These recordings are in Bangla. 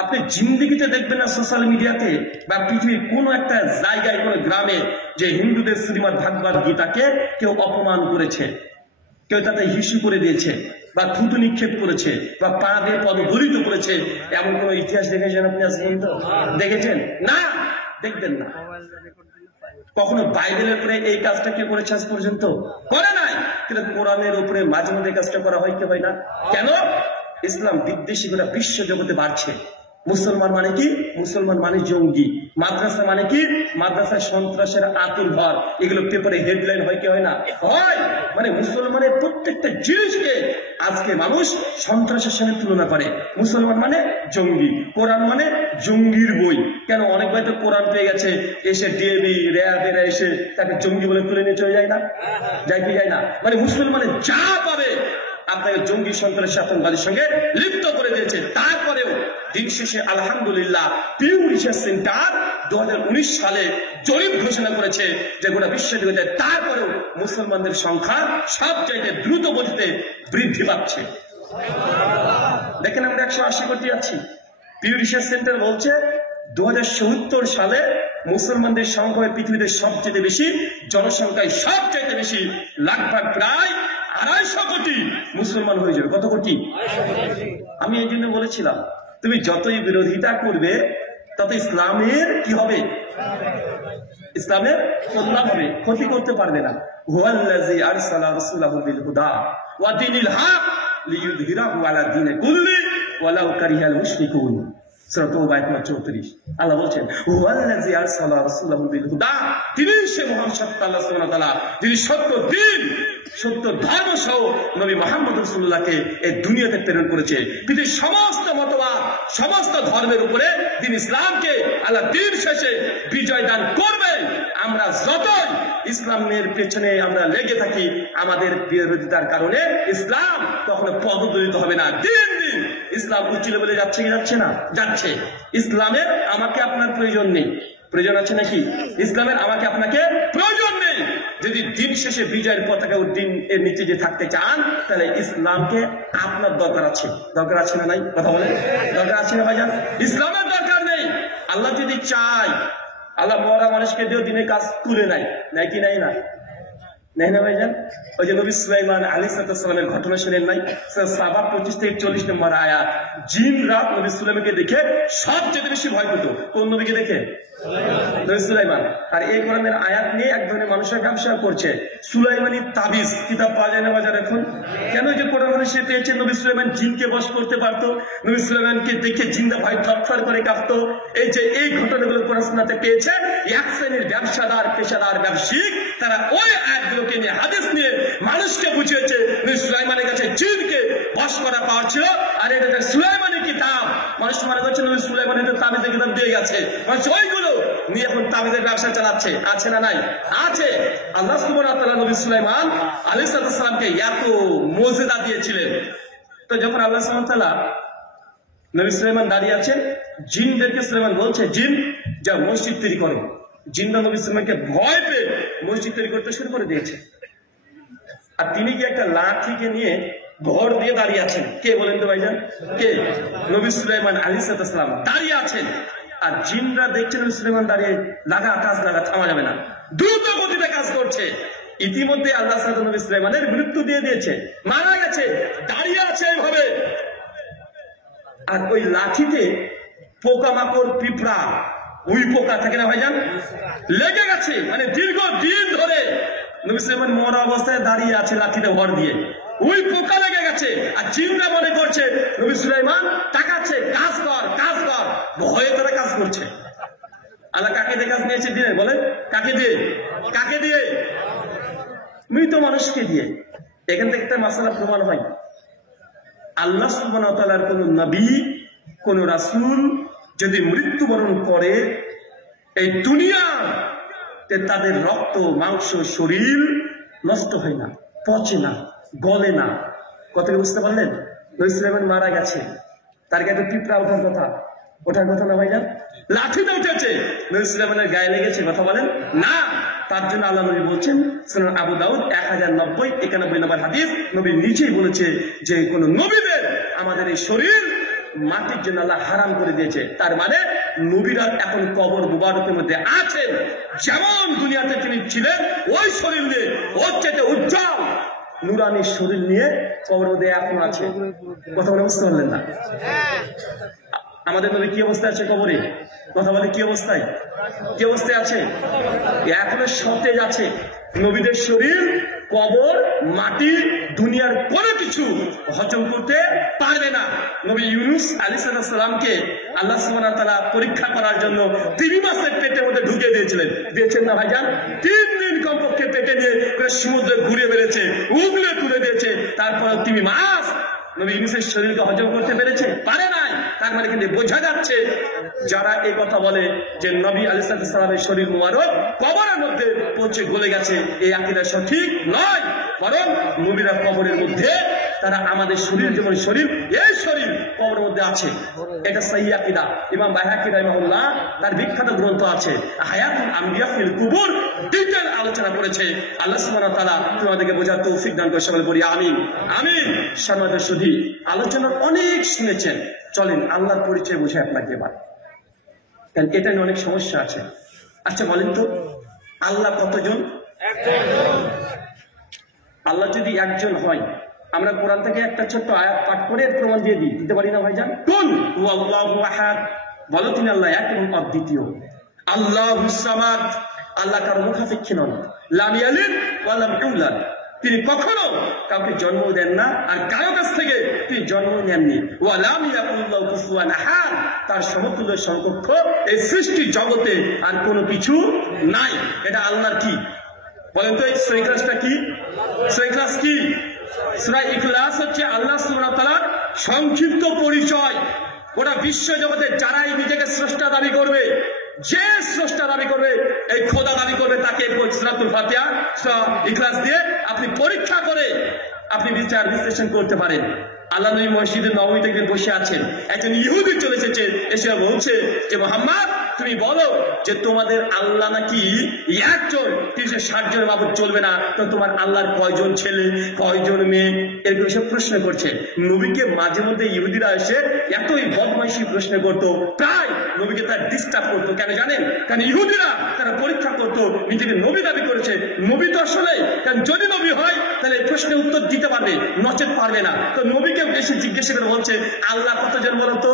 আপনি জিন্দিগিতে দেখবেন না সোশ্যাল মিডিয়াতে বা পৃথিবীর কোনো একটা জায়গায় কোনো গ্রামে যে হিন্দুদের শ্রীমদ ভাগবত গীতাকে কেউ অপমান করেছে, কেউ তাতে হিসু করে দিয়েছে বা থুতু নিক্ষেপ করেছে বা পা দিয়ে পদদলিত করেছে, এমন কোন ইতিহাস দেখেছেন আপনি আজ পর্যন্ত? দেখেছেন না? দেখবেন না। কখনো বাইবেলের উপরে এই কাজটা কে করেছে আজ পর্যন্ত? করে নাই। কিন্তু কোরআনের উপরে মাঝে মধ্যে কাজটা করা হয় কি হয় না? কেন? ইসলাম বিদ্বেষী গোটা বিশ্ব জগতে বাড়ছে। মুসলমান মানে কি? মুসলমান মানে জঙ্গি। মাদ্রাসা মানে কি? মাদ্রাসায় সন্ত্রাসের আতুরঘর। এগুলো পেপারে হেডলাইন হয় কি হয় না? হয়। মানে মুসলমানের প্রত্যেকটা জিনিসকে আজকে মানুষ সন্ত্রাসের সঙ্গে তুলনা করে। মুসলমান মানে জঙ্গি, কোরআন মানে জঙ্গির বই। কেন? অনেক ভাই তো কোরআন পেয়ে গেছে, এসে ডিএবি র্যাবেরা এসে তাকে জঙ্গি বলে তুলে নিয়ে চলে যায় না? যায় কি যায় না? মানে মুসলমানের যা পাবে আপনাকে জঙ্গি সন্ত্রাসী আতঙ্কবাদীর সঙ্গে লিপ্ত করে দিয়েছে। তারপরেও দিন শেষে আলহামদুলিল্লাহ পিউ রিসার্চ সেন্টার 2019 সালে জরিপ ঘোষণা করেছে যে গোটা বিশ্ব জগতে তারপরেও মুসলমানদের সংখ্যা সব জায়গায় দ্রুত গতিতে বৃদ্ধি পাচ্ছে। দেখেন আমরা 180 কোটি আছি। পিউ রিসার্চ সেন্টার বলছে 2070 সালে মুসলমানদের সংখ্যা পৃথিবীতে সবচেয়ে বেশি, জনসংখ্যায় সবচেয়ে বেশি, লাগভাগ প্রায় 250 কোটি মুসলমান হয়ে যাবে। কত কোটি? আমি এই জন্য বলেছিলাম তুমি যতই বিরোধিতা করবে তত ইসলামের কি হবে? ইসলামের কল্যাণ হবে, ক্ষতি করতে পারবে না। হুয়াল্লাযী আরসালা রাসূলাহু বিল হুদা ওয়া দীনিল হক লিইয়ুযহিরাহু আলা দীনি কুল্লি ওয়ালাউ কারিহাল মুশরিকুন। সূরা তাওবা আয়াত 34। আল্লাহ বলছেন হুয়াল্লাযী আরসালা রাসূলাহু বিল হুদা, তিনি সে মহান সত্তা আল্লাহ সুবহানাহু ওয়া তাআলা, যিনি সত্য দ্বীন, সত্য ধর্ম সহ নবী মুহাম্মদ রাসূলুল্লাহকে এই দুনিয়াতে প্রেরণ করেছে। পৃথিবীর সমস্ত মতবাদ, সমস্ত ধর্মের উপরে দিন ইসলামকে আল্লাহ দিন শেষে বিজয় দান করবে। আমরা যতই ইসলামের পেছনে আমরা লেগে থাকি, আমাদের বিরোধিতার কারণে ইসলাম কখনো পদদলিত হবে না। দিন দিন ইসলাম উচ্চ লেভেলে যাচ্ছে কি যাচ্ছে না? যাচ্ছে। ইসলামের আমাকে আপনার প্রয়োজন নেই। প্রয়োজন আছে নাকি? ইসলামের আমাকে আপনাকে প্রয়োজন নেই। যদি দিন শেষে বিজয়ের পতাকা দিন এর নিচে যে থাকতে চান, তাহলে ইসলামকে আপনার দরকার আছে। দরকার আছে না নাই? কথা বলেন, দরকার আছে না ভাইজান? ইসলামের দরকার নেই। আল্লাহ যদি চায়, আল্লাহ মরা মানুষকে দিয়েও দিনের কাজ তুলে নেয়, নেয় কি নাই? না নেই না ভাইজান? ওই যে নবী সুলাইমান আলাইহিস সালামের ঘটনা শুনেন নাই? সাবা 25 থেকে 40 নম্বর আয়াত। জিন রাত নবী সুলাইমানকে দেখে সবচেয়ে বেশি ভয় পেত। কোন নবীকে দেখে? নবী সুলাইমান। আর এই কোরআনের আয়াত নিয়ে এক ধরনের মানুষের ব্যবসা করছে। সুলাইমানি তাবিজ কিতাব পাওয়া যায় না বাজার এখন? কেন? যে কোরআন সে পেয়েছে নবী সুলাইমান জিনকে বশ করতে পারতো, নবী সুলাইমানকে দেখে জিন্দা ভয় থরথর করে কাঁপতো। এই যে এই ঘটনাগুলো কোরআন সুন্নাতে পেয়েছে, এক শ্রেণীর ব্যবসাদার, পেশাদার, ব্যবসায়িক, তারা ওই আয়াতগুলোকে নিয়ে, হাদিস নিয়ে মানুষকে বুঝিয়েছে নবী সুলাইমানের কাছে জিনকে বশ করা পাওয়া ছিল। আর এটা সুলাইমানি কিতাব। মানুষ মনে করছে নবী সুলাইমানের তাবিজের কিতাব দিয়ে গেছে, মানুষ ওইগুলো নিয়ে এখন তাবিজের ব্যবসা চালাচ্ছে। আছে না নাই? আছে। আল্লাহ সুবহানাহু ওয়া তাআলা নবী সুলাইমান আলাইহিস সালামকে এত মুজিজা দিয়েছিলেন। তো যখন আল্লাহ সুবহানাহু ওয়া তাআলা নবী সুলাইমান দাঁড়িয়ে আছে, জিনদেরকে সুলাইমান বলছে জিন যা মসজিদ তৈরি করো। জিনরা নবী সুলাইমানকে ভয় পেয়ে মসজিদ তৈরি করতে শুরু করে দিয়েছে। আর তিনি কি একটা লাঠিকে নিয়ে ঘর দিয়ে দাঁড়িয়ে আছেন। কে বলেন তো ভাইজান? কে? নবী সুলাইমান আলাইহিস সালাম দাঁড়িয়ে আছেন। আর জিনরা দেখছেন নবী সুলাইমান দাঁড়িয়ে, লাগা কাজ লাগা, থামা যাবে না, দ্রুত গতিতে কাজ করছে। ইতিমধ্যে আল্লাহ সাল্লাল্লাহু নবী সুলাইমানের মৃত্যু দিয়ে দিয়েছে, মারা গেছে, দাঁড়িয়ে আছে এইভাবে। আর ওই লাঠিতে পোকামাকড়, পিঁপড়া, উই পোকা থাকে না ভাইজান, লেগে গেছে। মানে দীর্ঘ দিন ধরে নবী সুলাইমান মরা অবস্থায় দাঁড়িয়ে আছে লাঠিতে ভর দিয়ে, ওই পোকা লেগে গেছে। আর জিনরা মনে করছে নবী সুলাইমান তাকাচ্ছে, কাজ কর কাজ কর, ভয়ে তারা কাজ করছে। আল্লাহ কাকে দিয়ে কাজ নিয়েছে দিনে? বলেন কাকে দিয়ে? কাকে দিয়ে? মৃত মানুষকে দিয়ে। এখান থেকে একটা মাসালা প্রমাণ হয়, আল্লাহ সুবহানাহু ওয়া তাআলার কোন নবী, কোন রাসূল যদি মৃত্যুবরণ করে, এই দুনিয়াতে তাদের রক্ত, মাংস, শরীর নষ্ট হয় না, পচে না, গলে না। কথা বুঝতে পারলেন? নবী সুলাইমান মারা গেছে, তার গায়ে পিঁপড়া ওঠার কথা, ওঠার কথা না ভাইজান? লাঠিতে উঠেছে, নবী সুলাইমানের গায়ে লেগেছে? কথা বলেন না। তার জন্য আল্লাহ নবী বলছেন, সুনান আবু দাউদ 1090-91 নম্বর হাদিস, নবী নিজেই বলেছে যে কোন নবীদের আমাদের এই শরীর মাটির জন্য আল্লাহ হারাম করে দিয়েছে। তার মানে নবীরা এখন কবর মুবারকের মধ্যে আছেন, যেমন দুনিয়াতে তিনি ছিলেন ওই শরীর নিয়ে, ওর চেয়ে উজ্জ্বল নুরানি শরীর নিয়ে কবরের মধ্যে এখন আছে। কথা বলে বুঝতে পারলেন না? আমাদের নবী কি অবস্থায় আছে কবরে? কথা বলে কি অবস্থায়, কি অবস্থায় আছে? এখনো সতেজ আছে। নবীদের শরীর, কবর, মাটি, দুনিয়ার কোনো কিছু হজম করতে পারবে না। নবী ইউনুস আলাইহিস সালামকে আল্লাহ সুবহানাহু ওয়া তাআলা পরীক্ষা করার জন্য 3 মাসের পেটের মধ্যে ঢুকিয়ে দিয়েছেন না ভাইজান? 3 দিন কমপক্ষে পেটে নিয়ে সমুদ্রে ঘুরে বেড়েছে, উগলে তুলে দিয়েছে। তারপর 3 মাস নবী ইউনুসের শরীরকে হজম করতে পেরেছে? পারে নাই। তার মানে কিন্তু বোঝা যাচ্ছে যারা এই কথা বলে যে নবী আলাইহিস সালামের শরীর মুবারক কবরের মধ্যে পৌঁছে গলে গেছে, এই আকীদা সঠিক নয়। বরং নবীরা কবরের মধ্যে, তারা আমাদের শরীর যেমন শরীর, এই শরীর কবরের মধ্যে আছে। এটা সহিহ আকীদা। ইমাম বাইহাকী রাহিমাহুল্লাহ তার বিখ্যাত গ্রন্থ আছে হায়াতুল আম্বিয়া ফিল কুবুর, ডিটেইল আলোচনা করেছে। আল্লাহ সুবহানাহু ওয়া তাআলা তোমাদেরকে বোঝার তৌফিক দান করে। সকলে বলি আমিন আমিন। সম্মানিত সুধী, আলোচনা অনেক শুনেছেন, চলেন আল্লাহর পরিচয় বুঝে আপনাকে এবার, কারণ এটা নিয়ে অনেক সমস্যা আছে। আচ্ছা বলেন তো, আল্লাহ কতজন? আল্লাহ যদি একজন হয়, আমরা কোরআন থেকে একটা ছোট্ট আয়াত পাঠ করে প্রমাণ দিয়ে দিতে পারি না ভাইজান? কুল হুয়াল্লাহু আহাদ, বলো তিনি আল্লাহ এক এবং অদ্বিতীয়। আল্লাহুস সামাদ, আল্লাহ কারো মুখাপেক্ষী নন। লাম ইয়ালিদ ওয়া লাম ইউলাদ, তিনি কখনো কাউকে জন্ম দেন না, আর কারো কাছ থেকে তিনি জন্ম নেননি। ওয়া লাম ইয়াকুল লাহু কুফুয়ান আহাদ, তার সমতুল্য সমকক্ষ এই সৃষ্টি জগতে আর কোনো কিছু নাই। এটা আল্লাহর কি বলেন তো? এই সূরা ইখলাসটা কি? সূরা ইখলাস কি? সূরা ইখলাস হচ্ছে আল্লাহ সুবহানাহু ওয়া তাআলার সংক্ষিপ্ত পরিচয়। গোটা বিশ্ব জগতে যারাই নিজেকে স্রষ্টা দাবি করবে, যে স্রষ্টা দাবি করবে, এই খোদা দাবি করবে, তাকে সূরাতুল ফাতিহা, সূরা ইখলাস দিয়ে আপনি পরীক্ষা করে আপনি বিচার বিশ্লেষণ করতে পারেন। আল্লাহ নবী মসজিদে নববীতে বসে আছেন, একজন ইহুদি চলে এসেছে, এসে বলছে যে মুহাম্মদ তুমি বলো যে তোমাদের আল্লাহ নাকি একজন, 360 জনের মাবুদ চলবে না, তো তোমার আল্লাহর কয়জন ছেলে, কয়জন মেয়ে, এরকম সব প্রশ্ন করছে। নবীকে মাঝে মধ্যে ইহুদিরা এসে এতই বদমাইশি প্রশ্ন করতো, প্রায় নবীকে তার ডিস্টার্ব করতো। কেন জানেন? কারণ ইহুদিরা তারা পরীক্ষা করতো, নিজেকে নবী দাবি করেছে, নবী তো আসলে, কারণ যদি নবী হয় তাহলে এই প্রশ্নের উত্তর দিতে পারবে, নচেত পারবে না। তো নবীকে বেশি জিজ্ঞাসা করে বলছে আল্লাহ কতজন বলো তো,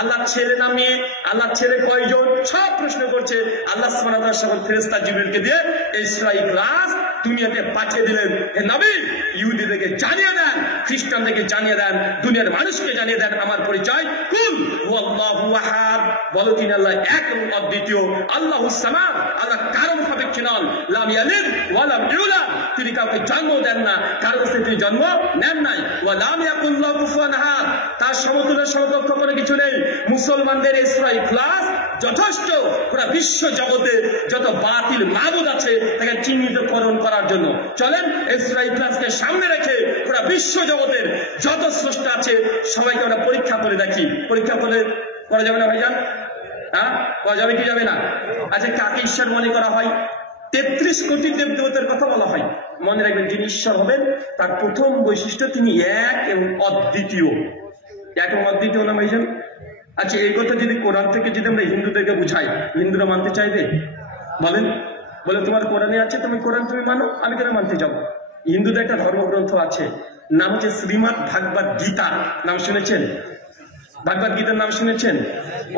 আল্লাহ ছেলে না মেয়ে, আল্লাহ ছেলে কয়জন, সব প্রশ্ন করছে। আল্লাহ সুবহানাহু ওয়া তাআলা সকল ফেরেশতা জিবরিলকে দিয়ে এই সূরা ইখলাস দুনিয়াতে পাঠিয়ে দিলেন। হে নবী, ইহুদিদেরকে জানিয়ে দেন, খ্রিস্টানদেরকে জানিয়ে দেন, দুনিয়ার মানুষকে জানিয়ে দেন আমার পরিচয়। কুল হুয়াল্লাহু আহাদ, বলো তিনি আল্লাহ এক এবং অদ্বিতীয়। আল্লাহুস সামাদ, আল্লাহ কারো মুখাপেক্ষী নন। লাম ইয়ালিদ ওয়া লাম ইউলাদ, তিনি কাউকে জন্ম দেন না, কারো কাছে তিনি জন্ম নেন নাই। ওয়া লাম ইয়াকুল লাহু কুফুয়ান আহাদ, তার সমতুল্য সমকক্ষ কোনো কিছু নেই। মুসলমানদের এই সূরা ইখলাস যথেষ্ট পুরো বিশ্ব জগতে যত বাতিল মাবুদ আছে তাকে চিহ্নিতকরণ করার জন্য। চলেন এই সূরা ইখলাসকে সামনে রেখে পুরো বিশ্ব জগতের যত স্রষ্টা আছে সবাইকে আমরা পরীক্ষা করে দেখি। পরীক্ষা করে করা যাবে না ভাইজান? হ্যাঁ, করা যাবে কি যাবে না? আচ্ছা, কাকে ঈশ্বর মনে করা হয়? 33 কোটি দেবদেবতার কথা বলা হয়। মনে রাখবেন, যিনি ঈশ্বর হবেন তার প্রথম বৈশিষ্ট্য তিনি এক এবং অদ্বিতীয়। এক এবং অদ্বিতীয় নাম ভাইজান। আচ্ছা, এই কথা যদি কোরআন থেকে যদি আমরা হিন্দুদেরকে বুঝাই, হিন্দুরা মানতে চাইবে? বলেন, বলে তোমার কোরআনে আছে, তুমি কোরআন তুমি মানো, আমি কেন মানতে যাবো? হিন্দুদের একটা ধর্মগ্রন্থ আছে, নাম হচ্ছে শ্রীমদ ভাগবত গীতা। নাম শুনেছেন? ভাগবত গীতার নাম শুনেছেন?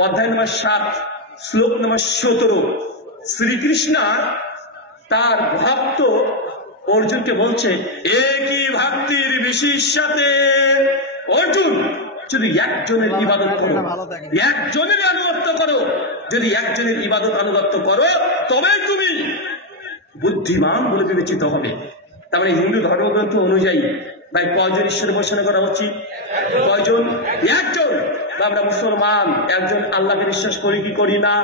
অধ্যায় নম্বর 7, শ্লোক নম্বর 17। শ্রীকৃষ্ণ তার ভক্ত অর্জুনকে বলছে, একই ভক্তির বিশেষতে অর্জুন, যদি একজনের ইবাদত করো, একজনের আনুগত্য করো, যদি একজনের ইবাদত আনুগত্য করো তবে তুমি বুদ্ধিমান বলে বিবেচিত হবে। তার মানে হিন্দু ধর্মগ্রন্থ অনুযায়ী ভাই কয়জন ঈশ্বর উপাসনা করা উচিত? কয়জন? একজন। আমরা মুসলমান একজন আল্লাহকে বিশ্বাস করি কি করি না?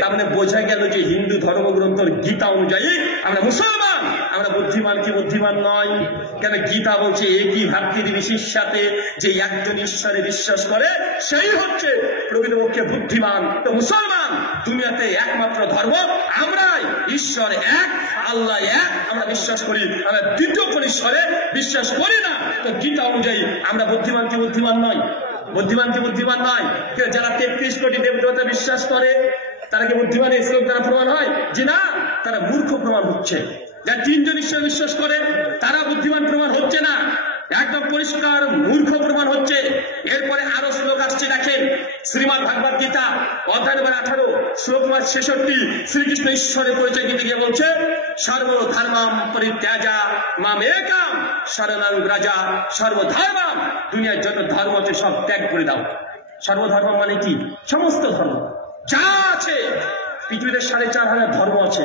তার মানে বোঝা গেল যে হিন্দু ধর্মগ্রন্থের গীতা অনুযায়ী আমরা মুসলমান, আমরা বুদ্ধিমান কি বুদ্ধিমান নয়? কেন গীতা বলছে একই ভাক্তির বিশেষতে, যে একজন ঈশ্বরে বিশ্বাস করে সেই হচ্ছে প্রকৃতপক্ষে বুদ্ধিমান। তো মুসলমান দুনিয়াতে একমাত্র ধর্ম, আমরাই ঈশ্বর এক, আল্লাহ এক আমরা বিশ্বাস করি, আমরা দ্বিতীয় কোন ঈশ্বরে বিশ্বাস করি না। তো গীতা অনুযায়ী আমরা বুদ্ধিমান কি বুদ্ধিমান নয়? বুদ্ধিমান কি বুদ্ধিমান নয়? যারা 33 কোটি দেবদেবতা বিশ্বাস করে তারা কি বুদ্ধিমান? এই শ্লোক দ্বারা প্রমাণ হয় যে না, তারা মূর্খ প্রমাণ হচ্ছে। যারা 3 জন ঈশ্বর বিশ্বাস করে তারা বুদ্ধিমান প্রমাণ হচ্ছে না, একদম পরিষ্কার মূর্খ প্রমাণ হচ্ছে। এরপরে আরো শ্লোক আসছে, দেখেন শ্রীমদ্ ভাগবত গীতা অধ্যায় নম্বর 18 শ্লোক নম্বর 66 শ্রীকৃষ্ণ ঈশ্বরের পরিচয় দিতে গিয়ে বলছে, সর্বধর্মাম পরিত্যাজা মাম একাম শরণাং ব্রজা সর্বধর্মাম, দুনিয়ার যত ধর্ম আছে সব ত্যাগ করে দাও। সর্বধর্ম মানে কি? সমস্ত ধর্ম যা আছে পৃথিবীতে 4,500 ধর্ম আছে,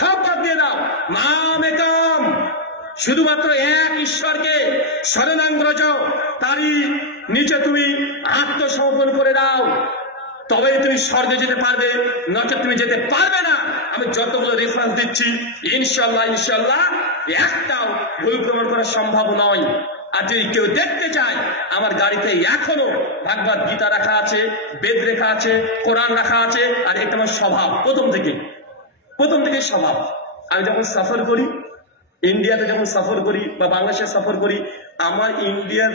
সব বাদ দিয়ে দাও। মাম একাম, শুধুমাত্র এক ঈশ্বরকে শরণাং ব্রজ, তারই নিচে তুমি আত্মসমর্পণ করে দাও, তবেই তুমি স্বর্গে যেতে পারবে, নচেত তুমি যেতে পারবে না। আমি যতগুলো রেফারেন্স দিচ্ছি ইনশাল্লাহ ইনশাল্লাহ একটাও ভুল প্রমাণ করা সম্ভব নয়। আর যদি কেউ দেখতে চায়, আমার গাড়িতে এখনো ভাগবত গীতা রাখা আছে, বেদ লেখা আছে, কোরআন রাখা আছে। আর এটা আমার স্বভাব, প্রথম থেকে স্বভাব। আমি যখন সফর করি, ইন্ডিয়াতে যখন সফর করি বা বাংলাদেশে সফর করি, আমার ইন্ডিয়ার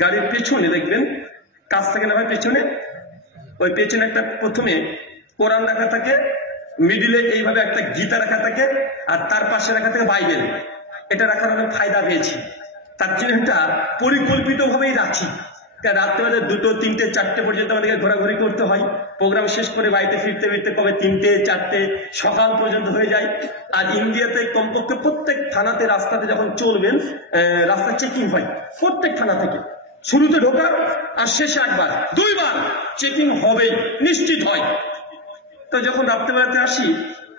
গাড়ির পেছনে দেখবেন, কাছ থেকে না হয় পেছনে, ওই পেছনে একটা প্রথমে কোরআন রাখা থাকে, মিডিলে এইভাবে একটা গীতা রাখা থাকে, আর তার পাশে রাখা থাকে বাইবেল। এটা রাখার অনেক ফায়দা পেয়েছি, তার জন্য এটা পরিকল্পিত ভাবেই রাখি। রাত্রেবেলা 2, 3, 4টে পর্যন্ত আমাদেরকে ঘোরাঘুরি করতে হয়। প্রোগ্রাম শেষ করে বাড়িতে ফিরতে ফিরতে কবে 3টে 4টে সকাল পর্যন্ত হয়ে যায়। আর ইন্ডিয়াতে কমপক্ষে প্রত্যেক থানাতে রাস্তাতে যখন চলবেন, রাস্তা চেকিং হয় প্রত্যেক থানা থেকে, শুরুতে ঢোকার আর শেষে 1বার 2বার চেকিং হবেই, নিশ্চিত হয়। তো যখন রাত্রেবেলাতে আসি,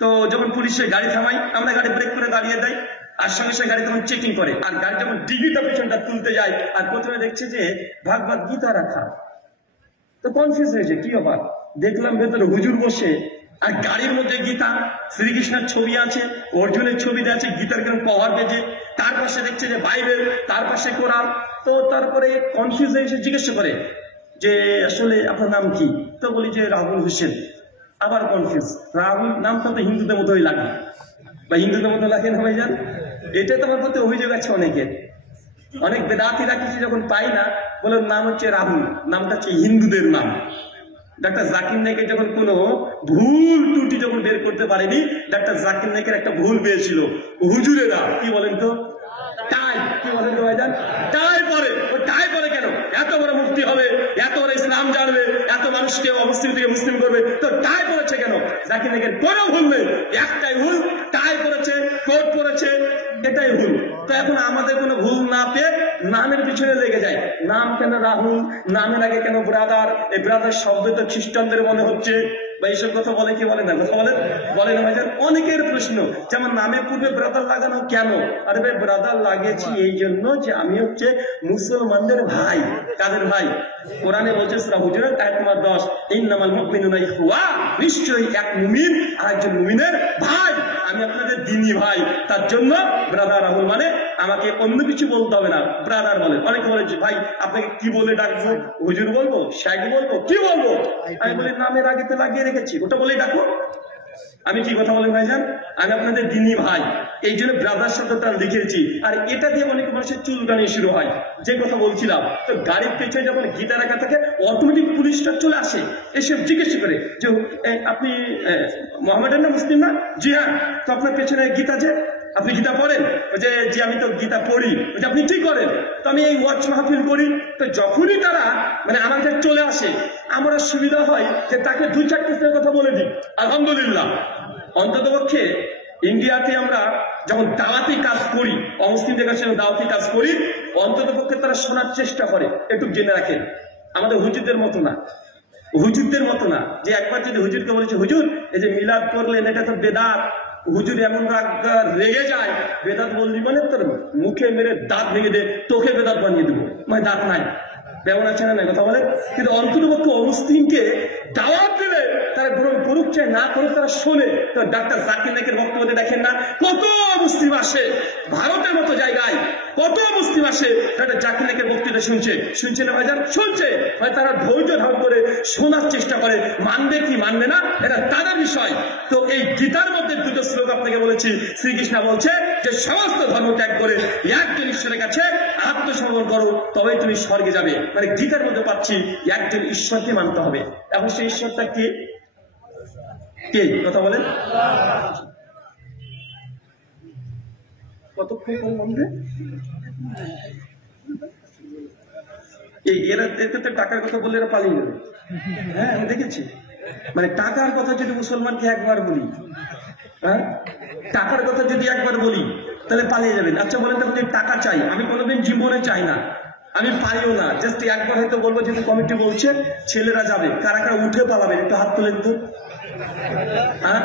তো যখন পুলিশের গাড়ি থামাই, আমরা গাড়ি ব্রেক করে দাঁড়িয়ে দেয়, আর সঙ্গে সঙ্গে গাড়ি তখন চেকিং করে। আর গাড়ি যখন ডিগিটা পেছনটা তুলতে যায়, আর প্রথমে দেখছে যে ভাগবত গীতা রাখা, তো কনফিউজ হয়েছে, কি অবাক, দেখলাম ভেতরে হুজুর বসে, আর গাড়ির মধ্যে গীতা, শ্রীকৃষ্ণের ছবি আছে, অর্জুনের ছবি আছে, গীতার কেন কভার পেজে, তার পাশে দেখছে যে বাইবেল, তার পাশে কোরআন। তো তারপরে কনফিউজ হয়ে এসে জিজ্ঞাসা করে যে আসলে আপনার নাম কি? তো বলি যে রাহুল হোসেন। আবার কনফিউজ, রাহুল নামটা তো হিন্দুদের মতোই লাগে, বা হিন্দুদের মতো লাগে না ভাইজান? এটা তো আমার প্রতি অভিযোগ আছে অনেকের, অনেক বেদাতিরা কিছু যখন পাই না, বলে নাম হচ্ছে রাহুল, নামটা হচ্ছে হিন্দুদের নাম। ডাক্তার জাকির নাইকের যখন কোনো ভুল ত্রুটি যখন বের করতে পারেনি, ডাক্তার জাকির নাইকের একটা ভুল পেয়েছিল, হুজুরেরা কি বলেন তো, টাই, কি বলেন তো ভাইজান, টাই পরে। ও টাই পরে কেন? এত বড় মুক্তি হবে, এত বড় ইসলাম জানবে, এত মানুষকে অমুসলিম থেকে মুসলিম করবে, তো টাই পড়েছে কেন? জাকির নাইকের কোনো ভুল নেই, একটাই ভুল, টাই পড়েছে, কোট পড়েছে, এটাই ভুল। তো এখন আমাদের কোনো ভুল না পেয়ে নামের পিছনে লেগে যায়। নাম কেন রাহুল, নামের আগে কেন ব্রাদার? এই ব্রাদার শব্দ তো খ্রিস্টানদের মনে হচ্ছে, বা এইসব কথা বলে কি বলে না, কথা বলে না ভাইজান? অনেকের প্রশ্ন, যেমন নামের পূর্বে ব্রাদার লাগানো কেন? আরে ভাই, ব্রাদার লাগিয়েছি এই জন্য যে আমি হচ্ছে মুসলমানদের ভাই। কাদের ভাই? কোরআনে বলছে সূরা হুজুরাত আয়াত নম্বর 10, ইন্নামাল মুমিনুনা ইখওয়া, নিশ্চয়ই এক মুমিন আরেকজন মুমিনের ভাই। আমি আপনাদের দ্বীনি ভাই, তার জন্য ব্রাদার রাহুল মানে আমাকে অন্য কিছু বলতে হবে না, ব্রাদার বলে। অনেকে বলে যে ভাই আপনাকে কি বলে ডাকবো? হুজুর বলবো, শাইখ বলবো, কি বলবো? আমি বলি নামের আগে তো লাগিয়ে রেখেছি, ওটা বলেই ডাকো। আমি কি কথা বলেন ভাইজান? আমি আপনাদের দ্বীনি ভাই, এই জন্য ব্রাদার শব্দটা লিখেছি। আর এটা দিয়ে অনেক মানুষের চুলকানি শুরু হয়, যে কথা বলছিলাম। তো গাড়ির পেছনে যখন গীতা রাখা থাকে, অটোমেটিক পুলিশটা চলে আসে, এসে জিজ্ঞেস করে যে আপনি মোহাম্মদের না, মুসলিম না? জি হ্যাঁ। তো আপনার পেছনে গীতা, যে আপনি গীতা পড়েন? যে আমি তো গীতা পড়ি। আপনি কি করেন? তো আমি এই ওয়াজ মাহফিল করি। তো যখনই তারা মানে আমার কাছে চলে আসে, আমার সুবিধা হয় যে তাকে 2-4টি কথা বলে দিই, আলহামদুলিল্লাহ। অন্ততপক্ষে ইন্ডিয়াতে আমরা যখন দাওয়াতি কাজ করি, অমুসলিমদের কাছে দাওয়াতি কাজ করি, অন্ততপক্ষে তারা শোনার চেষ্টা করে। একটু জেনে রাখেন, আমাদের হুজুরদের মতো না, হুজুরদের মতো না যে একবার যদি হুজুরকে বলেছে হুজুর এই যে মিলাদ করলেন এটা তো বেদাত, হুজুর এমন রেগে যায়, বেদাত বললি মানে তোর মুখে মেরে দাঁত ভেঙে দে, তোকে বেদাত বানিয়ে দেবো, মানে দাঁত নাই, কেমন আছে না কথা বলে। কিন্তু অন্ততপক্ষে অমুসলিমকে দাওয়াত দিলে তারা গ্রহণ করুক চাই না করুক, তারা শোনে। তো ডাক্তার জাকির নাইকের বক্তব্যে দেখেন না কত মুসলিম আসে, ভারতের মতো জায়গায় কত মুসলিম আসে ডাক্তার জাকির নাইকের বক্তৃতা শুনছে না ভাইজান? শুনছে। হয় তারা ধৈর্য ধারণ করে শোনার চেষ্টা করে, মানবে কি মানবে না এটা তাদের বিষয়। তো এই গীতার মধ্যে 2টো শ্লোক আপনাকে বলেছি। শ্রীকৃষ্ণ বলছে যে সমস্ত ধর্ম ত্যাগ করে একজন ঈশ্বরের কাছে আত্মসমর্পণ করো, তবেই তুমি স্বর্গে যাবে। মানে গীতার মধ্যে পাচ্ছি একজন ঈশ্বরকে মানতে হবে। এখন সেই ঈশ্বরটা কে? কে কথা বলেন? কতক্ষণ মধ্যে এরা তো টাকার কথা বললে এরা পালিয়ে যাবে। হ্যাঁ, আমি দেখেছি। মানে টাকার কথা যদি মুসলমানকে একবার বলি, হ্যাঁ, টাকার কথা যদি একবার বলি তাহলে পালিয়ে যাবেন। আচ্ছা বলেন তো, আপনি টাকা চাই? আমি কোনোদিন জীবনে চাই না, আমি পারিও না। জাস্ট একবার হয়তো বলবো, যেহেতু কমিটি বলছে ছেলেরা যাবে, কারা কারা উঠে পালাবেন একটু হাত তোলেন তো। হ্যাঁ,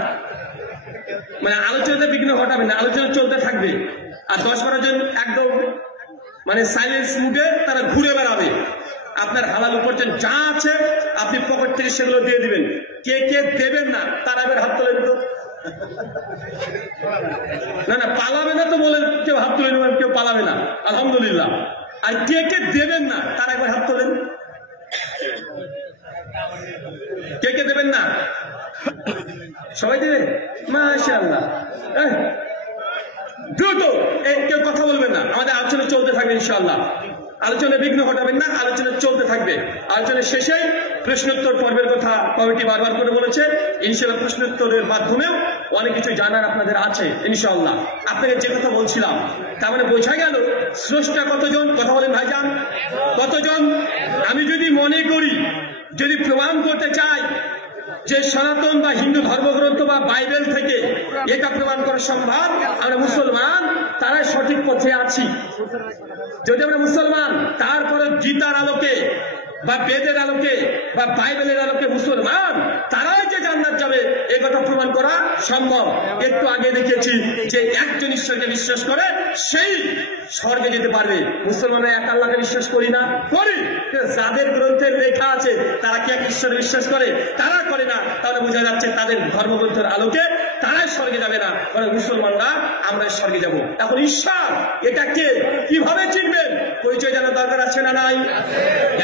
মানে আলোচনাতে বিঘ্ন ঘটাবেন না, আলোচনা চলতে থাকবে। আর 10-12 জন একদম মানে সাইলেন্স মুডে তারা ঘুরে বেড়াবে। আপনার হালাল উপার্জন যা আছে আপনি পকেট থেকে সেগুলো দিয়ে দিবেন। কে কে দেবেন না তারা এবার হাত তোলেন তো। না না, পালাবে না তো বলেন, কেউ হাত তুলে নেবেন, কেউ পালাবে না, আলহামদুলিল্লাহ। আর কে কে দেবেন না তারা একবার হাত তোলেন। কে কে দেবেন না? সবাই দেবে, মাশাআল্লাহ। দ্রুত কেউ কথা বলবেন না, আমাদের আলোচনা চলতে থাকবে ইনশাআল্লাহ। আলোচনা বিঘ্ন ঘটাবেন না, আলোচনা চলতে থাকবে। আলোচনার শেষে প্রশ্নোত্তর পর্বের কথা কমিটি বারবার করে বলেছে। ইনশাআল্লাহ প্রশ্নোত্তরের মাধ্যমেও অনেক কিছু জানার আপনাদের আছে ইনশাআল্লাহ। আপনাকে যে কথা বলছিলাম, তার মানে বোঝা গেল স্রষ্টা কতজন? কথা বলেন ভাইজান, কতজন? আমি যদি মনে করি, যদি প্রমাণ করতে চাই যে সনাতন বা হিন্দু ধর্মগ্রন্থ বা বাইবেল থেকে এটা প্রমাণ করা সম্ভব, আমরা মুসলমান তারাই সঠিক পথে আছি। যদি আমরা মুসলমান, তারপরে গীতার আলোকে বা বেদের আলোকে বা বাইবেলের আলোকে মুসলমান তারাই যে জান্নাত যাবে এই কথা প্রমাণ করা সম্ভব। একটু আগে দেখেছি যে একজন ঈশ্বরকে বিশ্বাস করে সেই স্বর্গে যেতে পারবে। মুসলমানরা এক আল্লাহকে বিশ্বাস করি না? করি। যাদের গ্রন্থের লেখা আছে তারা কি এক ঈশ্বরে বিশ্বাস করে? তারা করে না। তাহলে বোঝা যাচ্ছে তাদের ধর্মগ্রন্থের আলোকে তারাই স্বর্গে যাবে না, মানে মুসলমানরা আমরা স্বর্গে যাব। এখন ঈশ্বর এটা কে, কিভাবে চিনবেন? পরিচয় জানার দরকার আছে না নাই?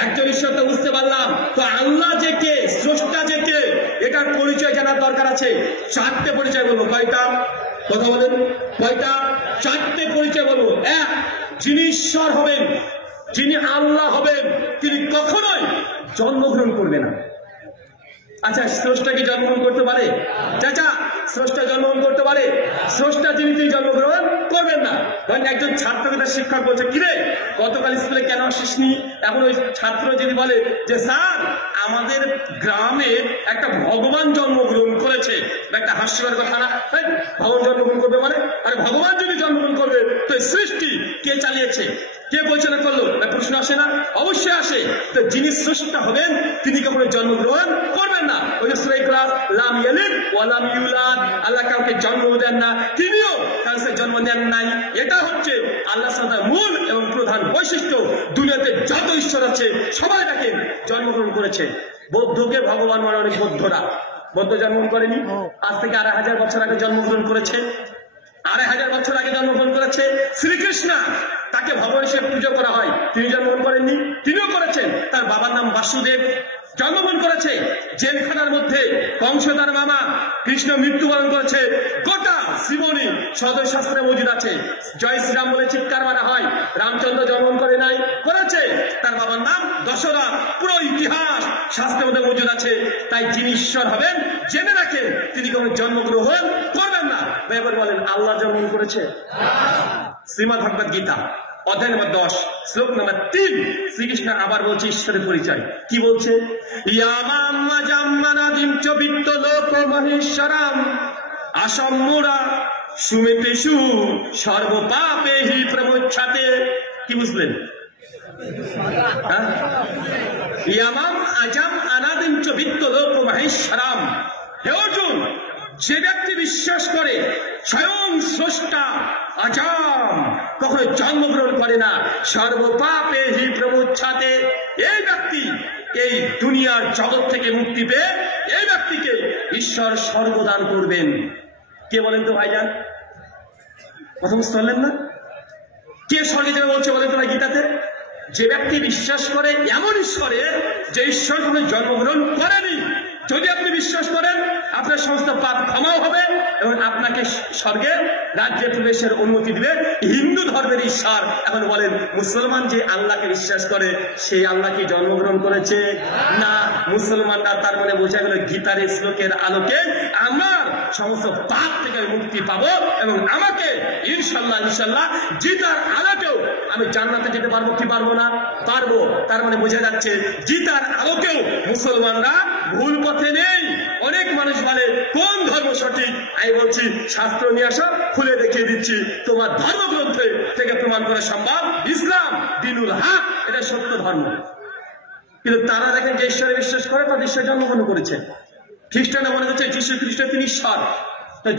একজন ঈশ্বর তো বুঝতে পারলাম, তো আল্লাহ যে কে, স্রষ্টা যে কে, এটার পরিচয় জানার দরকার আছে। 4টে পরিচয় বলবো। কয়টা? কথা বলেন, কয়টা? 4টে পরিচয় বলবো। এক, যিনি ঈশ্বর হবেন, যিনি আল্লাহ হবেন, তিনি কখনোই জন্মগ্রহণ করবে না। আচ্ছা, স্রষ্টা কি জন্মগ্রহণ করতে পারে? চাচা, স্রষ্টা জন্মগ্রহণ করতে পারে? স্রষ্টা যিনি তিনি জন্মগ্রহণ করবেন না। ধরেন একজন ছাত্রকে তার শিক্ষক বলছে, কিরে গতকাল স্কুলে কেন আসিসনি? এখন ওই ছাত্র যদি বলে যে স্যার আমাদের গ্রামে একটা ভগবান জন্মগ্রহণ করেছে, একটা হাস্যকর কথা না? ভগবান জন্মগ্রহণ করবে মানে? আরে ভগবান যদি জন্মগ্রহণ করবে তো সৃষ্টি কে চালিয়েছে, কে পরিচালনা করলো? প্রশ্ন আসে না? অবশ্যই আসে। তো যিনি স্রষ্টা হবেন তিনি কখনো জন্মগ্রহণ করবেন না। ওই যে সূরা ইখলাস, লাম ইয়ালিদ ওয়া লাম ইউলাদ, আল্লাহ কাউকে জন্ম দেন না, তিনিও কাউকে জন্ম দেন নাই। এটা হচ্ছে আল্লাহ সাদার মূল এবং প্রধান বৈশিষ্ট্য। দুনিয়াতে যত ঈশ্বর আছে সবাই দেখেন জন্মগ্রহণ করেছে। বৌদ্ধকে ভগবান মানে অনেক বৌদ্ধরা, বৌদ্ধ জন্মগ্রহণ করেনি, আজ থেকে 2500 বছর আগে জন্মগ্রহণ করেছে। 2500 বছর আগে জন্মগ্রহণ করেছে শ্রীকৃষ্ণ, তাকে ভগবান হিসেবে পুজো করা হয়। তিনি জন্মগ্রহণ করেননি? তিনিও করেছেন। তার বাবার নাম বাসুদেব, জন্মগ্রহণ করেছে। জেলখানার মধ্যে কংস তার মামা, কৃষ্ণ মৃত্যুবরণ করেছে। গোটা জীবনী সদয় শাস্ত্রে মজুদ আছে। জয় শ্রীরাম বলে চিৎকার মারা হয়। রামচন্দ্র জন্মগ্রহণ করে নাই? করেছে। তার বাবার নাম দশরথ। পুরো ইতিহাস শাস্ত্রের মধ্যে মজুদ আছে। তাই যিনি ঈশ্বর হবেন জেনে রাখেন তিনি কখনো জন্মগ্রহণ করবেন না। এবার বলেন আল্লাহ জন্মগ্রহণ করেছে? শ্রীমদ্ ভগবদ গীতা অধ্যায় নম্বর 10 শ্লোক নম্বর 3 শ্রীকৃষ্ণ আবার বলছে ঈশ্বরের পরিচয়। কি বলছে? ইয়ামাম জাম্মানাদিম চ বিত্ত লোক মহেশ্বরাম আসম্মুরা সুমিতেষু সর্বপাপেহি প্রমুচ্ছাতে। কি বুঝলেন? ইয়ামাম আজাম আনাদিম চ বিত্ত লোক মহেশ্বরাম। হে অর্জুন, যে ব্যক্তি বিশ্বাস করে স্বয়ং স্রষ্টা আজাম কখনো জন্মগ্রহণ করে না, সর্বপাপে হি প্রমুচ্ছাতে, এই ব্যক্তি এই দুনিয়ার জগৎ থেকে মুক্তি পেয়ে এই ব্যক্তিকে ঈশ্বর স্বর্গদান করবেন। কে বলেন তো ভাইজান? কথা বুঝতে পারলেন না? কে স্বর্গে যাবে বলছে বলেন তো ভাই গীতাতে? যে ব্যক্তি বিশ্বাস করে এমন ঈশ্বরে যে ঈশ্বর কোনো জন্মগ্রহণ করেনি। যদি আপনি বিশ্বাস করেন আপনার সমস্ত পাপ ক্ষমাও হবে এবং আপনাকে স্বর্গে রাজ্যে প্রবেশের অনুমতি দিবে। হিন্দু ধর্মের ঈশ্বর এখন বলেন মুসলমান যে আল্লাহকে বিশ্বাস করে সেই আল্লাহ কি জন্মগ্রহণ করেছে? না। মুসলমানরা তার মানে বোঝা গেল গীতার শ্লোকের আলোকে আমার সমস্ত পাপ থেকে মুক্তি পাবো এবং আমাকে ইনশাল্লাহ গীতার আলোকেও আমি জান্নাতে যেতে পারবো কি পারবো না? পারবো। তার মানে বোঝা যাচ্ছে গীতার আলোকেও মুসলমানরা ভুল পথে নেই। অনেক মানুষ বলে কোন ধর্ম সঠিক? আমি বলছি শাস্ত্র নিয়ে আসা, খুলে দেখিয়ে দিচ্ছি, তোমার ধর্মগ্রন্থে থেকে প্রমাণ করা সম্ভব। ইসলাম দিনুল হক, এটা সত্য ধর্ম। কিন্তু তারা দেখেন যে ঈশ্বরে বিশ্বাস করে তাদের ঈশ্বর জন্মগ্রহণ করেছে। খ্রিস্টানরা মনে করছে যীশু খ্রিস্ট তিনি ঈশ্বর।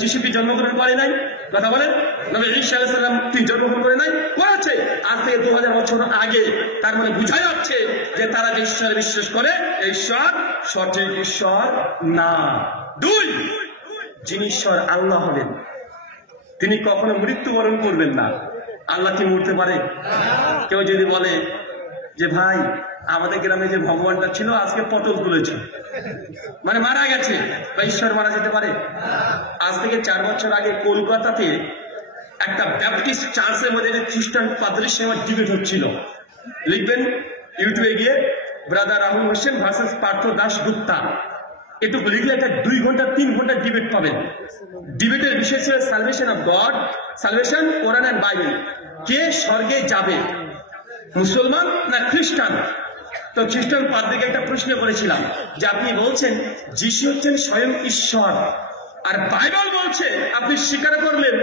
যীশু কি জন্মগ্রহণ করে নাই? কথা বলেন। নবী ঈসা আলাইহিস সালাম তিনি জন্মগ্রহণ করে নাই? করেছে, আজ থেকে 2000 বছর আগে। তার মানে বোঝা যাচ্ছে যে তারা যে ঈশ্বরে বিশ্বাস করে ঈশ্বর সঠিক ঈশ্বর না। দুই, যিনি ঈশ্বর আল্লাহ হবেন তিনি কখনো মৃত্যুবরণ করবেন না। আল্লাহ কি মরতে পারে? কেউ যদি বলে যে ভাই আমাদের গ্রামে যে ভগবানটা ছিল আজকে পটল তুলেছে, মানে মারা গেছে, বা ঈশ্বর মারা যেতে পারে? আজ থেকে 4 বছর আগে কলকাতাতে একটা ব্যাপটিস্ট চার্চের মধ্যে খ্রিস্টান পাদ্রীর সঙ্গে ডিবেট হচ্ছিল। লিখবেন ইউটিউবে গিয়ে ব্রাদার রাহুল হোসেন ভার্সেস পার্থ দাস গুপ্তা, এটুকু লিখলে একটা 2 ঘন্টা 3 ঘন্টা ডিবেট পাবেন। ডিবেটের বিষয় ছিল salvation of God, salvation, Quran and Bible. কে স্বর্গে যাবে, মুসলমান না খ্রিস্টান? তো খ্রিস্টান পাদ্রীকে একটা প্রশ্ন করেছিলাম যে আপনি বলছেন যিশু হচ্ছেন স্বয়ং ঈশ্বর, আর বাইবেল বলছে, আপনি স্বীকার করলেন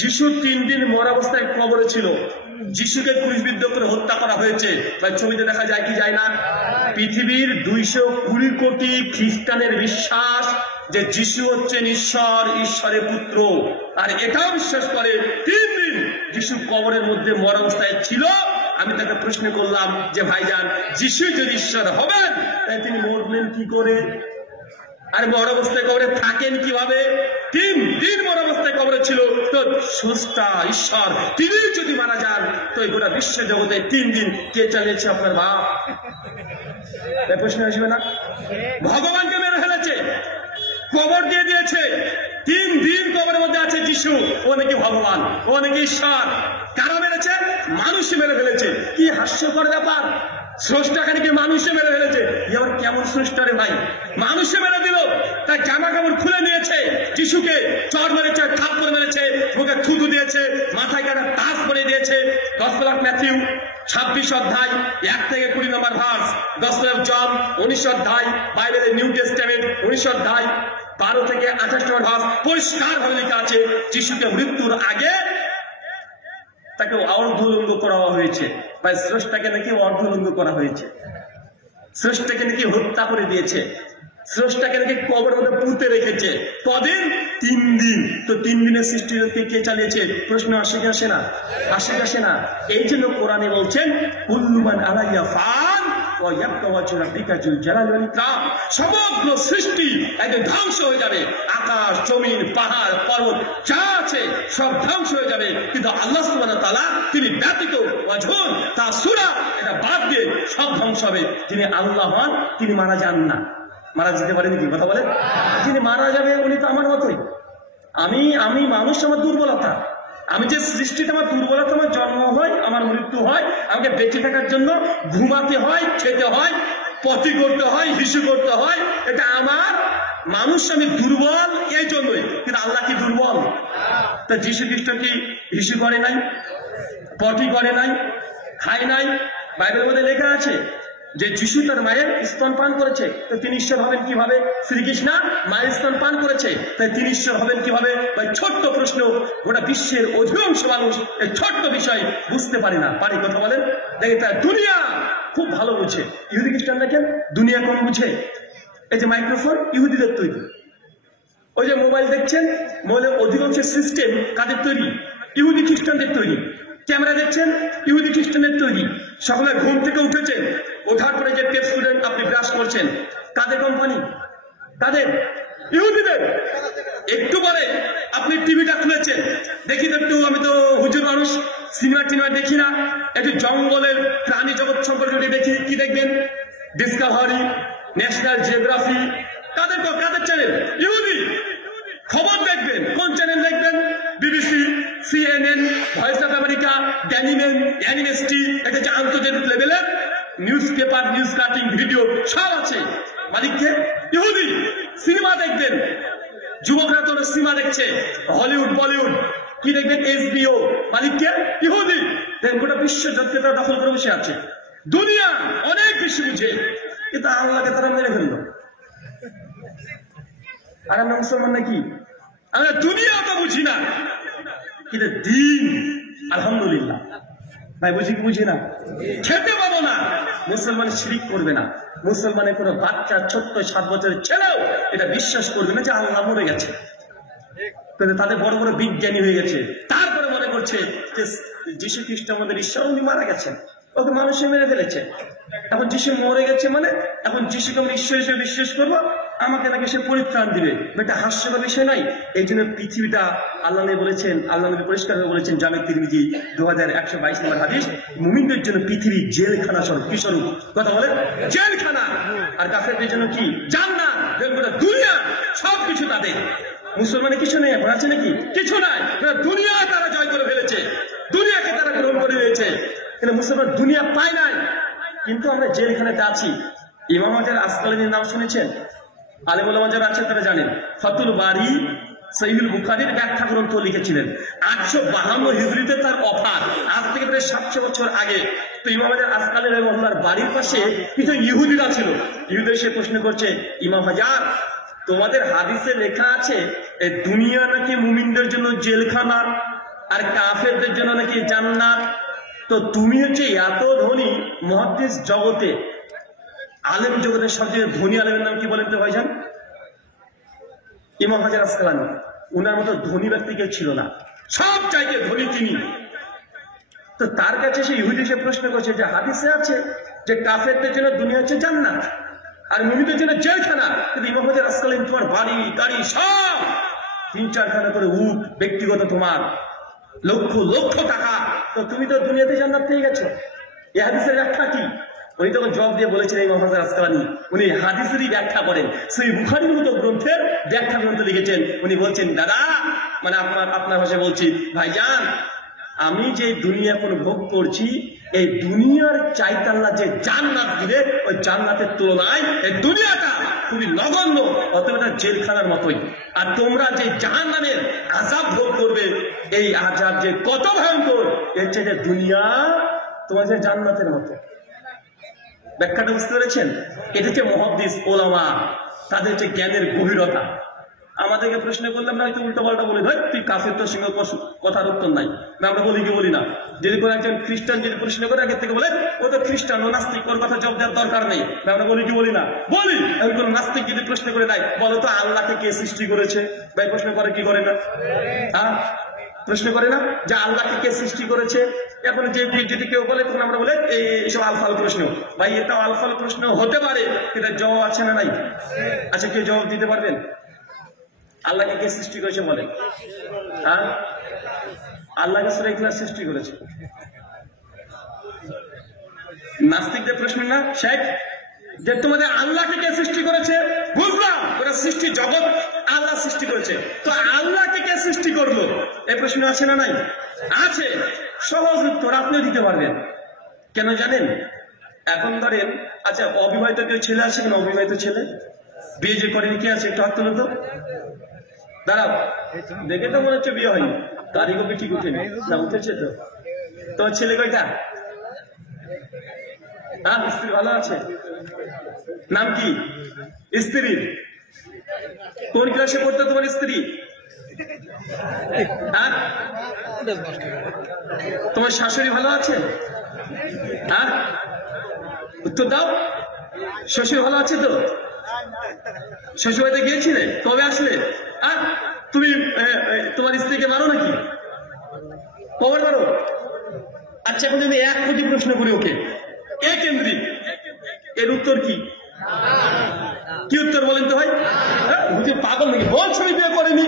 যিশু 3 দিন মর অবস্থায় কবরে ছিল, যিশুকে ক্রুশবিদ্ধ করে হত্যা করা হয়েছে। ভাই ছবিতে দেখা যায় কি যায় না? পৃথিবীর 220 কোটি খ্রিস্টানের বিশ্বাস যে যিশু হচ্ছেন ঈশ্বর, ঈশ্বরের পুত্র, আর এটাও বিশ্বাস করে 3 দিন যিশু কবরের মধ্যে মর অবস্থায় ছিল। আমি তাকে প্রশ্ন করলাম যে ভাইজান যিশু যদি ঈশ্বর হবেন তাই তিনি মরলেন কি করে, আর মর অবস্থায় কবরে থাকেন কিভাবে? 3 দিন মর অবস্থায় কবরে ছিল, তো স্রষ্টা ঈশ্বর তিনি যদি মারা যান তো এই গোটা বিশ্ব জগতে 3 দিন কে চালিয়েছে? আপনার বাপ। প্রশ্ন আসবে না? ভগবানকে মেরে ফেলেছে, কবর দিয়ে দিয়েছে, 3 দিন কবরের মধ্যে আছে যিশু, ও নাকি ভগবান, ও নাকি ঈশ্বর। কারা মেরেছে? মানুষই মেরে ফেলেছে। কি হাস্যকর ব্যাপার! স্রষ্টাকে নাকি মানুষে মেরে ফেলেছে। এবার কেমন স্রষ্টা রে ভাই? মানুষে মেরে দিল, তার জামা কাপড় খুলে নিয়েছে, যিশুকে চড় মেরেছে, থাপ্পড় মেরেছে, মুখে থুতু দিয়েছে, মাথায় কাটা তাজ পরে দিয়েছে। গসপেল অফ ম্যাথিউ 26 অধ্যায় 1 থেকে 20 নম্বর ভার্স, গসপেল অফ জন 19 অধ্যায়, বাইবেলের নিউ টেস্টামেন্ট 19 অধ্যায় 12 থেকে 28 নম্বর ভার্স পরিষ্কার ভাবে লেখা আছে যিশুকে মৃত্যুর আগে তাকে অর্ধলিঙ্গ করা হয়েছে, বা স্রষ্টাকে নাকি অর্ধলিঙ্গ করা হয়েছে, স্রষ্টাকে নাকি হত্যা করে দিয়েছে, স্রষ্টাকে নাকি কবরের মধ্যে পুঁতে রেখেছে। কদিন? 3 দিন। তো 3 দিনের সৃষ্টিকে কে চালিয়েছে? প্রশ্ন আসে কি আসে না? আসে কি আসে না? এই জন্য কোরআনে বলছেন কুল্লুমান আলাইয়া ফান ওয়া ইয়াবকা ওয়াজহু রাব্বিকা যুল জালালি ওয়াল ইকরাম। সমগ্র সৃষ্টি একদিন ধ্বংস হয়ে যাবে, আকাশ, জমিন, পাহাড়, পর্বত যা আছে সব ধ্বংস হয়ে যাবে, কিন্তু আল্লাহ সুবহানাহু ওয়া তাআলা তিনি ব্যতীত ওয়াজহুন তা সূরা এটা বাদ দিয়ে সব ধ্বংস হবে। যিনি আল্লাহ হন তিনি মারা যান না। মারা যেতে পারেন কি? কথা বলেন। যিনি মারা যাবে উনি তো আমার মতোই। আমি মানুষ, আমার দুর্বলতা, আমি যে সৃষ্টিতে আমার দুর্বলতা, আমার জন্ম হয়, আমার মৃত্যু হয়, আমাকে বেঁচে থাকার জন্য ঘুমাতে হয়, খেতে হয়, পটি করতে হয়, হিসু করতে হয়, এটা আমার মানুষ, আমি দুর্বল এই জন্যই। কিন্তু আল্লাহ কি দুর্বল? তা যীশু খ্রিস্ট কি হিসু করে নাই, পটি করে নাই, খায় নাই? বাইবেলের মধ্যে লেখা আছে যে যিশু তার মায়ের স্তন পান করেছে, তো তিনি ঈশ্বর হবেন কিভাবে? শ্রীকৃষ্ণ মায়ের স্তন পান করেছে, তাই তিনি ঈশ্বর হবেন কিভাবে? ভাই ছোট্ট প্রশ্ন, গোটা বিশ্বের অধিকাংশ মানুষ এই ছোট্ট বিষয় বুঝতে পারে না। পারি? কথা বলেন। দেখেন তার দুনিয়া খুব ভালো বুঝে, ইহুদি খ্রিস্টান দেখেন দুনিয়া কম বুঝে। এই যে মাইক্রোফোন ইহুদিদের তৈরি, ওই যে মোবাইল দেখছেন, মোবাইলের অধিকাংশ সিস্টেম কাদের তৈরি? ইহুদি খ্রিস্টানদের তৈরি। ক্যামেরা দেখছেন ইহুদি খ্রিস্টানের তৈরি। সকালে ঘুম থেকে উঠেছেন, ওঠার পরে যে পেপসুডেন্ট আপনি ব্রাশ করছেন, কাদের কোম্পানি? তাদের, ইহুদিদের। একটু পরে আপনি টিভিটা খুলেছেন, দেখি তো একটু, আমি তো হুজুর মানুষ, সিনেমা টিনেমা দেখি না, একটু জঙ্গলের প্রাণী জগৎ সম্পর্কে দেখি, কি দেখবেন? ডিসকভারি, ন্যাশনাল জিওগ্রাফি, কাদের চ্যানেল? ইহুদি। খবর দেখবেন কোন চ্যানেল দেখবেন? BBC, CNN, Voice of America, ড্যানিমেন, এনএসটি, এটা যে আন্তর্জাতিক লেভেলের newspaper, news cutting, video সব আছে। মালিককে ইহুদি। সিনেমা দেখবেন, যুবকরা তো সিনেমা দেখছে, হলিউড বলিউড, কি দেখবেন? HBO। মালিককে ইহুদি। দেখেন গোটা বিশ্ব জগৎকে তারা দখল করে বসে আছে। দুনিয়া অনেক বেশি বুঝে, কিন্তু আল্লাহকে তারা মেরে ফেলল। আর আমরা মুসলমান নাকি? আমরা দুনিয়া তো বুঝি না, কিন্তু দিন আলহামদুলিল্লাহ ভাই বুঝি কি বুঝি না? খেতে পাবো না, মুসলমান শিরিক করবে না। মুসলমানের কোনো বাচ্চা ছোট্ট 7 বছরের ছেলেও এটা বিশ্বাস করবে না যে আল্লাহ মরে গেছে। তাদের বড় বড় বিজ্ঞানী হয়ে গেছে, তারপরে মনে করছে যে যীশু খ্রিস্ট আমাদের ঈশ্বর, উনি মারা গেছেন, ওকে মানুষে মেরে ফেলেছে। এখন যীশু মরে গেছে মানে এখন যীশুকে আমরা ঈশ্বর হিসেবে বিশ্বাস করবো, আমাকে নাকি সে পরিত্রাণ দিবে। এটা হাস্যকর বিষয় নাই। এই জন্য পৃথিবীটা আল্লাহ নবী বলেছেন, আল্লাহ নবী পরিষ্কার ভাবে বলেছেন, জামে তিরমিজি 2122 নম্বর হাদিস, মুমিনদের জন্য পৃথিবী জেলখানা স্বরূপ। কি স্বরূপ? কথা বলে জেলখানা। আর কাফেরদের জন্য কি? জান্নাত। দুনিয়া সবকিছু তাদের। মুসলমানের কিছু নেই, এখন আছে নাকি? কিছু নাই। দুনিয়া তারা জয় করে ফেলেছে, দুনিয়াকে তারা গ্রহণ করে নিয়েছে। কিন্তু মুসলমান দুনিয়া পায় নাই, কিন্তু আমরা জেলখানাতে আছি। ইমাম হাজার আসকালানির নাম শুনেছেন? আলেম ওলামা যারা আছেন তারা জানেন। ফাতুল বারি, সহিহুল বুখারীর ব্যাখ্যা গ্রন্থ লিখেছিলেন। 852 হিজরিতে তার অফার, আজ থেকে প্রায় 700 বছর আগে। তো ইমাম হাজার আসকালানি রাহিমাহুল্লাহর বাড়ির পাশে কিছু ইহুদিরা ছিল। ইহুদি এসে প্রশ্ন করছে, ইমাম হাজার, তোমাদের হাদিসে লেখা আছে এই দুনিয়া নাকি মুমিনদের জন্য জেলখানা, আর কাফেরদের জন্য নাকি জান্নাত। তো তুমি হচ্ছে এত ধনী, মুহাদ্দিস জগতে, আলেম জগতের সবচেয়ে ধনী আলেমের নাম কি বলেন তো ভাইজান? ইমাম হাজার আসকালানি। উনার মতো ধনী ব্যক্তি কেউ ছিল না, সব চাইতে ধনী তিনি। তো তার কাছে সে ইহুদি সে প্রশ্ন করছে যে হাদিসে আছে যে কাফেরদের জন্য দুনিয়া হচ্ছে জান্নাত আর মুমিনদের জন্য জেলখানা, কিন্তু ইমাম হাজার আসকালানি তোমার বাড়ি গাড়ি সব 3-4 খানা করে উট, ব্যক্তিগত তোমার লক্ষ লক্ষ টাকা, তো তুমি তো দুনিয়াতে জান্নাত পেয়ে গেছো। এই হাদিসের ব্যাখ্যা কি? উনি তখন জবাব দিয়ে বলেছিলেন, ইমাম হাজার আসকালানি উনি হাদিসেরই ব্যাখ্যা করেন, সহিহ বুখারীর মতো গ্রন্থের ব্যাখ্যা গ্রন্থ লিখেছেন। উনি বলছেন, দাদা মানে আপনার ভাষায় বলছি, ভাইজান আমি যে দুনিয়া এখন ভোগ করছি, এই দুনিয়ার চাইতে আল্লাহ যে জান্নাত দিবে, ওই জান্নাতের তুলনায় এই দুনিয়াটা খুবই নগণ্য, অতএব এটা জেলখানার মতোই। আর তোমরা যে জাহান্নামের আযাব ভোগ করবে, এই আযাব যে কত ভয়ঙ্কর, এর চেয়ে দুনিয়া তোমাদের জান্নাতের মতো। ব্যাখ্যাটা বুঝতে পেরেছেন? এটা হচ্ছে মুহাদ্দিস ওলামা, তাদের হচ্ছে জ্ঞানের গভীরতা। আমাদেরকে প্রশ্ন করলাম না, হয়তো উল্টো পাল্টা বলে, ভাই তুই কাফের, তোর সঙ্গে কথার উত্তর নাই। আমরা বলি কি বলি না? যদি কোনো একজন খ্রিস্টান যদি প্রশ্ন করে, আগের থেকে বলে ও তো খ্রিস্টান, ও নাস্তিক, ওর কথা জবাব দেওয়ার দরকার নেই। আমরা বলি কি বলি না? বলি। এখন কোন নাস্তিক যদি প্রশ্ন করে নাই, বলো তো আল্লাহকে কে সৃষ্টি করেছে? ভাই প্রশ্ন করে কি করে না? হ্যাঁ প্রশ্ন করে না যে আল্লাহকে কে সৃষ্টি করেছে? এখন যে যদি কেউ বলে, তখন আমরা বলে এইসব আলফাল প্রশ্ন। ভাই এটাও আলফাল প্রশ্ন হতে পারে, এটা জবাব আছে না নাই? আচ্ছা কেউ জবাব দিতে পারবেন? আল্লাহকে কে সৃষ্টি করেছে বলেন? হ্যাঁ আল্লাহকে সূরা ইখলাস সৃষ্টি করেছে। নাস্তিকদের প্রশ্ন না শেখ, যে তোমাদের আল্লাহকে কে সৃষ্টি করেছে? বুঝলাম ওরা সৃষ্টি জগৎ আল্লাহ সৃষ্টি করেছে, তো আল্লাহকে কে সৃষ্টি করলো? এই প্রশ্ন আছে না নাই? আছে। সহজ উত্তর আপনিও দিতে পারবেন। কেন জানেন? এখন ধরেন, আচ্ছা অবিবাহিত কেউ ছেলে আছে কিনা? অবিবাহিত ছেলে বিয়ে যে করেনি কে আছে? একটু হাত তুলো তো। দাঁড়াও, দেখে তো মনে হচ্ছে বিয়ে হয়নি, তারই কপি ঠিক উঠেনি না? উঠেছে তো। তোমার ছেলে কয়টা? হ্যাঁ স্ত্রী ভালো আছে? নাম কি স্ত্রীর? কোন ক্লাসে পড়তো তোমার স্ত্রী? হ্যাঁ তোমার শাশুড়ি ভালো আছে? হ্যাঁ উত্তর দাও। শ্বশুর ভালো আছে তো? শ্বশুরবাড়িতে গিয়েছিলে? কবে আসলে? আর তুমি তোমার স্ত্রীকে মারো নাকি? কবে মারো? আচ্ছা এখন আমি 1 কোটি প্রশ্ন করি ওকে, এ কেন্দ্রিক, এর উত্তর কি? কি উত্তর বলেন তো ভাই? পাগল নাকি? বলছো আমি বিয়ে করিনি,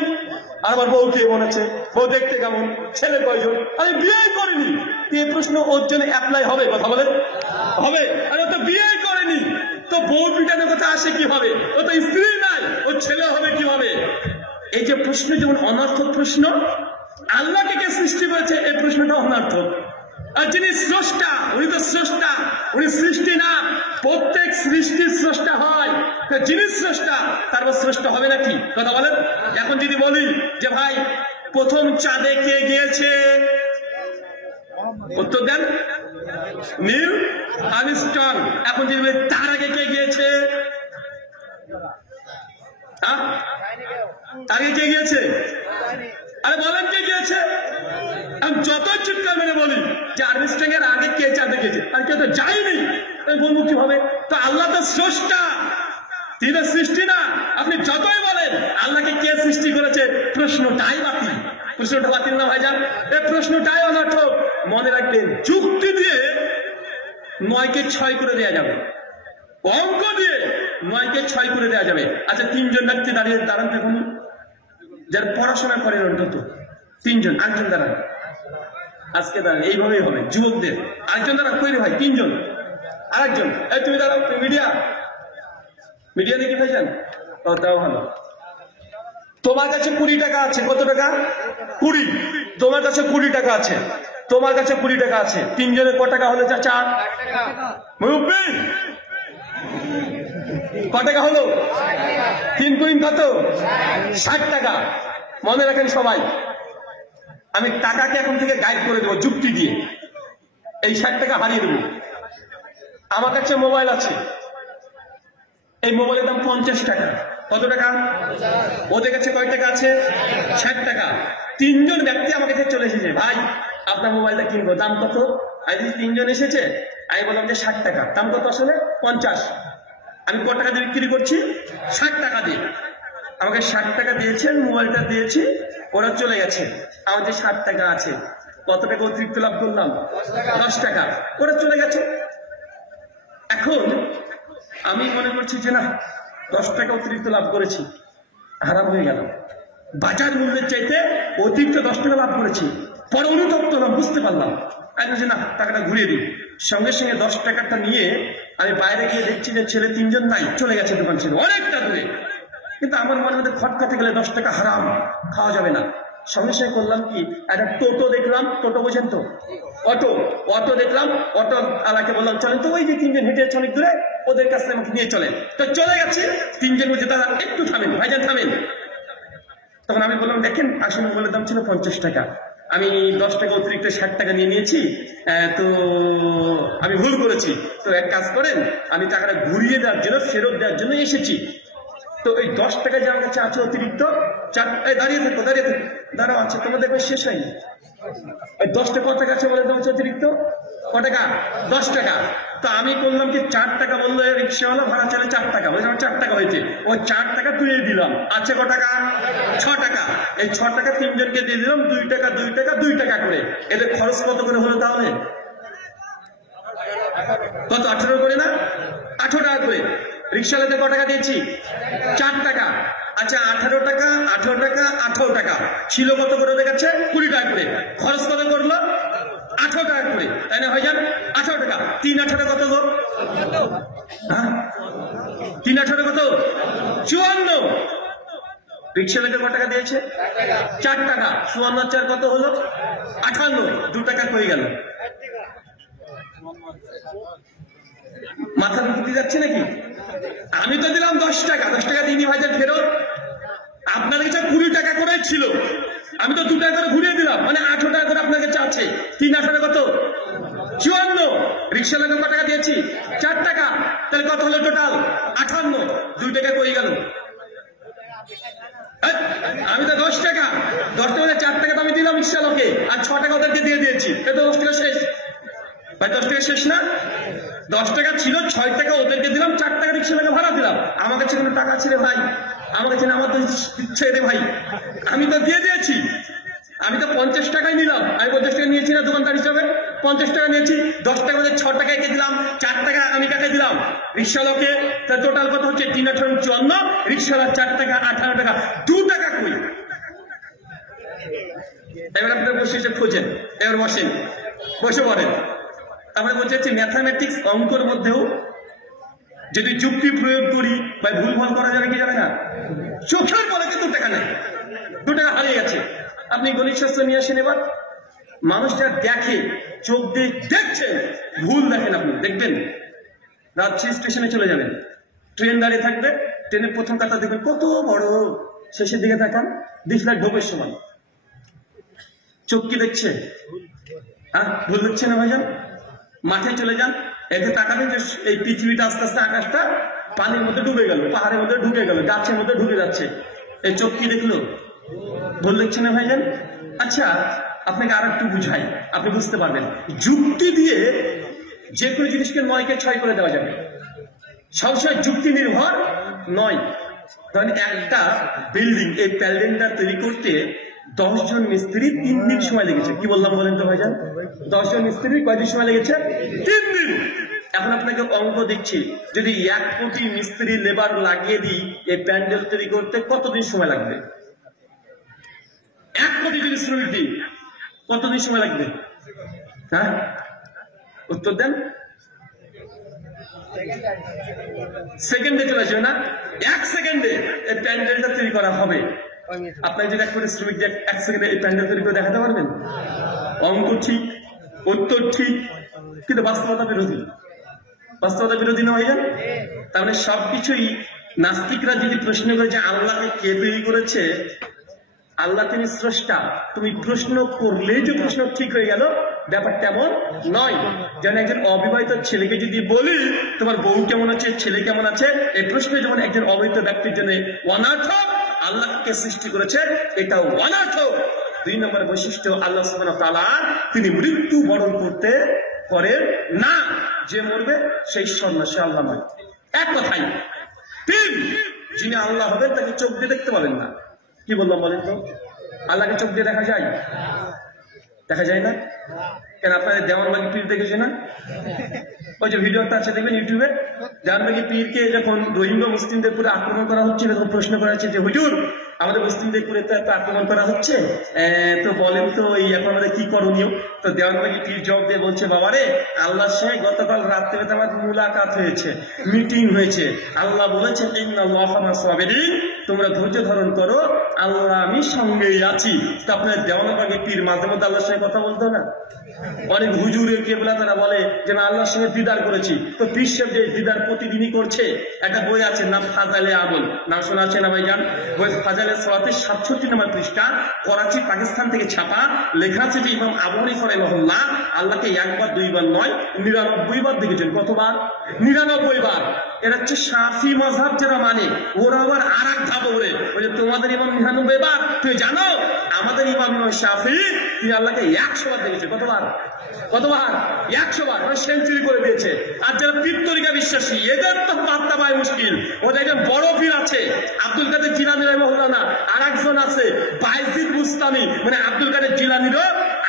আর আমার বউ কে মনে হচ্ছে, বউ দেখতে কেমন, ছেলে কয়জন, আমি বিয়ে করিনি। এই প্রশ্ন ওর জন্য অ্যাপ্লাই হবে? কথা বলেন হবে? আর ও তো বিয়ে করেনি, তো বউ পিটানোর কথা আসে কি হবে? ও তো স্ত্রী নাই, এই যে প্রশ্ন যেমন অনর্থক প্রশ্ন, আল্লাহকে কে সৃষ্টি করেছে এই প্রশ্নটা অনর্থক। আর যিনি স্রষ্টা উনি তো স্রষ্টা, উনি সৃষ্টি না। প্রত্যেক সৃষ্টির স্রষ্টা হয়, যিনি স্রষ্টা তারপর স্রষ্টা হবে নাকি? কথা বলেন। এখন যদি বলি যে ভাই প্রথম চাঁদে কে গিয়েছে, উত্তর দেন নীল আর্মস্ট্রং। এখন যদি বলি তার আগে কে গিয়েছে, আগে কে গিয়েছে? আরে বলেন কে গিয়েছে? আমি যত চিৎকার মেরে বলি যে আর্মস্ট্রং এর আগে কে চাঁদে গিয়েছে, আর কেউ তো যায়নি, আমি বলবো কিভাবে? তো আল্লাহ তো স্রষ্টা, তিনি তো সৃষ্টি না। আপনি যতই বলেন আল্লাহকে কে সৃষ্টি করেছে, প্রশ্নটাই বাতিল। প্রশ্নটা বাতিল না ভাইজান, এই প্রশ্নটাই অনর্থক। মনে রাখবেন, যুক্তি দিয়ে 9কে 6 করে দেওয়া যাবে, অঙ্ক দিয়ে 9কে 6 করে দেওয়া যাবে। আচ্ছা, 3জন ব্যক্তি দাঁড়ান দেখুন, যার পড়াশোনা করেন অন্তত 3জন, আরেকজন দাঁড়ান, আজকে দাঁড়ান, এইভাবেই হবে যুবকদের। আরেকজন দাঁড়ান, কই রে ভাই? 3জন, আরেকজন, এই তুমি দাঁড়াও, মিডিয়া মিডিয়া দেখি ভাইজান, তাও ভালো। তোমার কাছে 20 টাকা আছে, কত টাকা? 20। তোমার কাছে 20 টাকা আছে, তোমার কাছে 20 টাকা আছে। 3জনের ক টাকা হলো চাচা? মুরব্বি ক টাকা হলো? 3 কুইন কত? 60 টাকা। মনে রাখেন সবাই, আমি টাকাকে এখন থেকে গাইড করে দেবো যুক্তি দিয়ে। এই 60 টাকা হারিয়ে দেবো। আমার কাছে মোবাইল আছে, এই মোবাইলের দাম 50 টাকা। কত টাকা? ওদের কাছে কয় টাকা আছে? 60 টাকা। 3জন ব্যক্তি আমার কাছে চলে এসেছে, ভাই আপনার মোবাইলটা কিনবো, দাম কত? আর 3জন এসেছে, আমি বললাম যে 60 টাকা। দাম কত আসলে? 50। আমি কত টাকা দিয়ে বিক্রি করছি? 60 টাকা দিয়ে। আমাকে 60 টাকা দিয়েছেন, মোবাইলটা দিয়েছি, ওরা চলে গেছে। আমার যে 60 টাকা আছে, কত টাকা অতিরিক্ত লাভ করলাম? 10 টাকা। ওরা চলে গেছে। এখন আমি মনে করছি যে না, 10 টাকা অতিরিক্ত লাভ করেছি, হারাম হয়ে গেল। বাজার মূল্যের চাইতে অতিরিক্ত 10 টাকা লাভ করেছি। পরে অনুতপ্ত হলাম, বুঝতে পারলাম, আমি যে না, টাকাটা ঘুরিয়ে দিই। সঙ্গে সঙ্গে 10 টাকাটা নিয়ে আমি বাইরে গিয়ে দেখছি যে ছেলে 3জন নাই, চলে গেছে দোকান ছিল অনেকটা দূরে। কিন্তু আমার মনের মধ্যে খটকাতে গেলে 10 টাকা হারাম, খাওয়া যাবে না। সঙ্গে সঙ্গে করলাম কি, একটা টোটো দেখলাম, টোটো বোঝেন তো, অটো দেখলাম, অটো আলাকে বললাম চলেন তো, ওই যে 3জন হেঁটে যাচ্ছে অনেক দূরে, ওদের কাছে আমাকে নিয়ে চলে। তো চলে গেছে। 3জন বলছে দাদা একটু থামেন, ভাইজান থামেন। তখন আমি বললাম দেখেন, আসলে মোবাইলের দাম ছিল 50 টাকা, আমি 10 টাকা অতিরিক্ত 60 টাকা নিয়ে নিয়েছি, তো আমি ভুল করেছি। তো এক কাজ করেন, আমি টাকাটা ঘুরিয়ে দেওয়ার জন্য, ফেরত দেওয়ার জন্য এসেছি। তো ওই 10 টাকা যে আমার কাছে আছে অতিরিক্ত, দাঁড়িয়ে থাকো, দাঁড়াও, আছে তোমাদের শেষ হয়নি। ওই 10 টাকা কত টাকা আছে বলে দেওয়া হচ্ছে অতিরিক্ত? ক টাকা? 10 টাকা। তো আমি করলাম কি, 4 টাকা বললো রিক্সাওয়ালা, ভাড়া চলে 4 টাকা, বলছে আমার 4 টাকা হয়েছে। ওই 4 টাকা তুলে দিলাম, আছে ক টাকা? 6 টাকা। এই 6 টাকা 3জনকে দিয়ে দিলাম, 2 টাকা 2 টাকা 2 টাকা করে। এদের খরচ কত করে হলো তাহলে? কত? 18 করে না? 18 টাকা করে। রিক্সাওয়ালাতে ক টাকা দিয়েছি? 4 টাকা। আচ্ছা, 18 টাকা 18 টাকা 18 টাকা ছিল কত করে ওদের কাছে? 20 টাকা করে। খরচ কত করলো? 18 টাকা করে, তাই না ভাইজান? 18 টাকা। 3 18 কত গো? 3 18 কত? 54। রিক্সাওয়ালাকে ক টাকা দিয়েছে? 4 টাকা। 54 4 কত হলো? 58। 2 টাকা হয়ে গেল। মাথা ঢুকতে যাচ্ছে নাকি? আমি তো দিলাম 10 টাকা, 10 টাকা দিইনি ভাইজান ফেরত। আপনার কাছে 20 টাকা করে ছিল, আমি তো 2 টাকা করে ঘুরিয়ে দিলাম, মানে 18 টাকা করে আপনার কাছে আছে। 3 18 কত? 54। রিক্সাওয়ালাকে কত টাকা দিয়েছি? 4 টাকা। তাহলে কত হলো টোটাল? 58। 2 টাকা কই গেল? আমি তো 10 টাকা, 10 টাকা 4 টাকা তো আমি দিলাম রিক্সাওয়ালাকে, আর 6 টাকা ওদেরকে দিয়ে দিয়েছি। এটা 10 টাকা শেষ ভাই, 10 টাকা শেষ না? 10 টাকা ছিল, 6 টাকা ওদেরকে দিলাম, 4 টাকা রিক্সাওয়ালাকে ভাড়া দিলাম। আমার কাছে কোনো টাকা ছিল ভাই? আমার কাছে আমার তো ইচ্ছে রে ভাই, আমি তো দিয়ে দিয়েছি। আমি তো 50 টাকায় নিলাম, আমি 50 টাকা নিয়েছি না দোকানদার হিসাবে? 50 টাকা নিয়েছি, 10 টাকা মধ্যে 6 টাকা একে দিলাম, 4 টাকা আমি কাকে দিলাম? রিক্সাওয়ালাকে। তার টোটাল কত হচ্ছে? 3 18 54। রিক্সাওয়ালা 4 টাকা, 18 টাকা, 2 টাকা কই? এবার আপনারা বসে এসে খোঁজেন, এবার বসেন, বসে পড়েন। তারপরে বলছে হচ্ছে ম্যাথামেটিক্স, অঙ্কর মধ্যেও যদি যুক্তি প্রয়োগ করি বা ভুল ভাল করা যাবে কি যাবে না? চোখের পরে কিন্তু টাকা নেই। 2 টাকা হারিয়ে গেছে। আপনি গণিত শাস্ত্র নিয়ে আসেন। এবার মানুষ যা দেখে, চোখ দিয়ে দেখছেন, ভুল দেখেন। আপনি দেখবেন রাজশাহী স্টেশনে চলে যাবেন, ট্রেন দাঁড়িয়ে থাকবে, ট্রেনের প্রথম কাতা দেখবেন কত বড়, শেষের দিকে তাকান, দিশলা ঢোকের সময় চোখ কি দেখছে? হ্যাঁ, ভুল দেখছে না ভাইজান? মাঠে চলে যান, এতে তাকাবেন যে এই পৃথিবীটা আস্তে আস্তে, আকাশটা পানির মধ্যে ডুবে গেল, পাহাড়ের মধ্যে ঢুকে গেল, গাছের মধ্যে ঢুকে যাচ্ছে। এই চোখ কি দেখলো? ভুল দেখছে না ভাইজান? আচ্ছা, আপনাকে আর একটু বুঝাই, আপনি বুঝতে পারবেন। যুক্তি দিয়ে যে কোনো জিনিসকে 9কে 6 করে দেওয়া যাবে, সবসময় যুক্তি নির্ভর নয়। কারণ একটা বিল্ডিং, এই বিল্ডিংটা তৈরি করতে 10 জন মিস্ত্রি 3 দিন সময় লেগেছে। কি বললাম বলেন তো ভাইজান? 10 জন মিস্ত্রি কয়দিন সময় লেগেছে? 3 দিন। এখন আপনাকে অঙ্ক দিচ্ছি, যদি 1 কোটি মিস্ত্রি লেবার লাগিয়ে দিই এই প্যান্ডেল তৈরি করতে, কতদিন সময় লাগবে? 1 কোটি যদি শ্রমিক দিই, কতদিন সময় লাগবে? হ্যাঁ, উত্তর দেন। সেকেন্ডে চলে আসবে না? 1 সেকেন্ডে এই প্যান্ডেলটা তৈরি করা হবে। আপনার যদি 1 কোটি শ্রমিক 1 সেকেন্ডে এই প্যান্ডেল তৈরি করে দেখাতে পারবেন? অঙ্ক ঠিক, উত্তর ঠিক, কিন্তু বাস্তবতা বিরোধী। বাস্তবতা বিরোধী না ভাইজান? তার মানে সবকিছুই নাস্তিকরা যদি প্রশ্ন করে যে আল্লাহকে কে তৈরি করেছে, আল্লাহ তিনি স্রষ্টা, তুমি প্রশ্ন করলেই যে প্রশ্ন ঠিক হয়ে গেল, ব্যাপারটা এমন নয়। যেন একজন অবিবাহিত ছেলেকে যদি বলি তোমার বউ কেমন আছে, ছেলে কেমন আছে, এই প্রশ্ন যেমন একজন অবিবাহিত ব্যক্তির জন্য অনার্থক, আল্লাহকে সৃষ্টি করেছে এটাও অনার্থক। 2 নম্বর বৈশিষ্ট্য, আল্লাহ সুবহানাহু ওয়া তাআলা তিনি মৃত্যু বরণ করতে করেন না। যে মরবে সেই সন্ন্যাসী, আল্লাহ নয়। এক কথাই 3, যিনি আল্লাহ হবেন তাকে চোখ দিয়ে দেখতে পাবেন না। কি বললাম বলেন তো? আল্লাহকে চোখ দিয়ে দেখা যায়? দেখা যায় না কেন? আপনাদের দেওয়ানবাগি পীর দেখেছে না? ওই যে ভিডিওটা আছে দেখবেন ইউটিউবে, দেওয়ানবাগি পীরকে যখন রোহিঙ্গা মুসলিমদের পুরো আক্রমণ করা হচ্ছে, তখন প্রশ্ন করা হচ্ছে যে হুজুর আমাদের মুসলিমদের পুরো তো এত আক্রমণ করা হচ্ছে, তো বলেন তো এই এখন আমাদের কি করণীয়? তো দেওয়ানবাগি পীর জবাব দিয়ে বলছে, বাবারে আল্লাহর সঙ্গে গতকাল রাত্রে আমার মুলাকাত হয়েছে, মিটিং হয়েছে। আল্লাহ বলেছেন ইন্নাল্লাহা মা'আস সাবিরিন, তোমরা ধৈর্য ধারণ করো, আল্লাহ আমি সঙ্গেই আছি। তো আপনার দেওয়ানবাগি পীর মাঝে মধ্যে আল্লাহর সঙ্গে কথা বলতো না? অনেক হুজুরের কেবলা তারা বলে যে না আল্লাহর সঙ্গে দিদার করেছি। তো পীর সাহেব যে দিদার প্রতিদিনই করছে, একটা বই আছে নাম ফাজাইলে আমল, নাম শোনা আছে না ভাইজান? বই ফাজাইলে সওয়াতের 67 নম্বর পৃষ্ঠা, করাচি পাকিস্তান থেকে ছাপা, লেখা আছে যে ইমাম আবু হানিফা রাহিমাহুল্লাহ আল্লাহকে 1 বার 2 বার নয় 99 বার দেখেছেন। কতবার? 99 বার। এরা হচ্ছে শাফি মাযহাব যারা মানে, ওরা আবার আর এক ধাপ ওরে, ওই যে তোমাদের ইমাম 99 বার, তুমি জানো আমাদের ইমাম শাফি তিনি আল্লাহকে 100 বার দেখেছে। কতবার? কতবার? 100 বার, মানে সেঞ্চুরি করে দিয়েছে। আর যারা পীর তরিকা বিশ্বাসী, এদের তো পাত্তা পায় মুশকিল। ওদের একজন বড় পীর আছে আব্দুল কাদের জিলানী রাহিমাহুল্লাহ, না আর একজন আছে বাইজিদ বুস্তামি, মানে আব্দুল কাদের জিলানীরও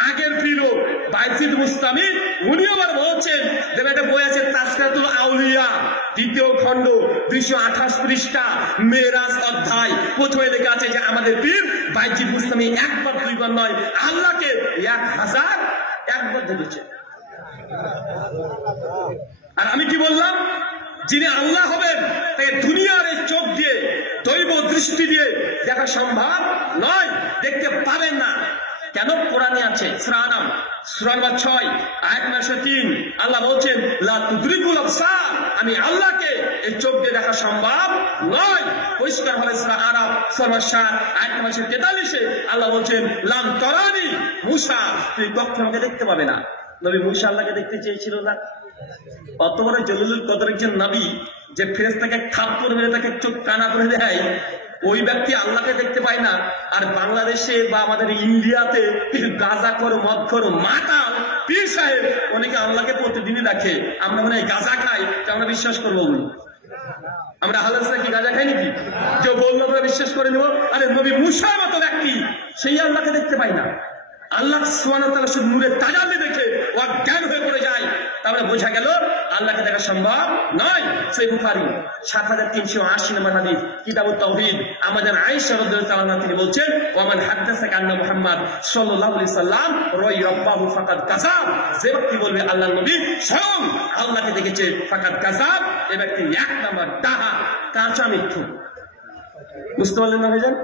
আগের পীরও বাইজিদ বুস্তামি। উনি আবার বলছেন, যেন একটা বই আছে তাসকিরাতুল আউলিয়া, 2য় খণ্ড 228 পৃষ্ঠা, মেরাজ অধ্যায়, প্রথমে লেখা আছে যে আমাদের পীর বাইজিদ বুস্তামি 1 বার 2 বার নয় আল্লাহকে 1001 বার দেখেছে। আর আমি কি বললাম? যিনি আল্লাহ হবেন তাকে দুনিয়ার এই চোখ দিয়ে, দৈব দৃষ্টি দিয়ে দেখা সম্ভব নয়, দেখতে পাবেন না। কেন? কোরআনে আছে, সূরা আনাম সূরা নম্বর 6 আয়াত নম্বর 3, আল্লাহ বলছেন লা তুদরিকুল আবসার, আমি আল্লাহকে এই চোখ দিয়ে দেখা সম্ভব নয়। পরিষ্কার হলে সূরা আরাফ সূরা নম্বর 7 আয়াত নম্বর 43 আল্লাহ বলছেন লাম তারানি মূসা, তুমি কখনো আমাকে দেখতে পাবে না। নবী মূসা আল্লাহকে দেখতে চেয়েছিল না? অত বড় জলিলুল কদর একজন নবী, যে ফেরেশতাকে থাপ্পড় মেরে তাকে চোখ কানা করে দেয়, ওই ব্যক্তি আল্লাহকে দেখতে পায় না। আর বাংলাদেশে বা আমাদের ইন্ডিয়াতে কিছু গাঁজা করো, মদ করো, মাতাল পীর সাহেব অনেকে আল্লাহকে প্রতিদিনই দেখে। আমরা মনে হয় গাঁজা খাই, আমরা বিশ্বাস করবো? আমরা হালাল কি গাঁজা খাই নাকি? কেউ বললো আমরা বিশ্বাস করে নেবো? আরে নবী মূসার মতো ব্যক্তি, সেই আল্লাহকে দেখতে পায় না। আল্লাহ সুবহানাহু ওয়া তাআলা শুধু নূরের তাজাল্লি দেখে অজ্ঞান হয়ে পড়ে যায়। তাহলে বোঝা গেল আল্লাহকে দেখা সম্ভব নয়। সহিহ বুখারী 7380 নম্বর হাদিস, কিতাবুত তাওহীদ, আমাদের আয়েশা রাদিয়াল্লাহু তাআলা তিনি বলছেন ওয়ামান হাদাসাকা আন্না মুহাম্মদ সাল্লাল্লাহু আলাইহি সাল্লাম রাই রাব্বাহু ফাকাদ কাযাব, যে ব্যক্তি বলবে আল্লাহর নবী স্বয়ং আল্লাহকে দেখেছে, ফাকাদ কাযাব, এই ব্যক্তি 1 নম্বর ডাহা, কাঁচা মিথ্যুক। বুঝতে পারলেন না ভাইজান?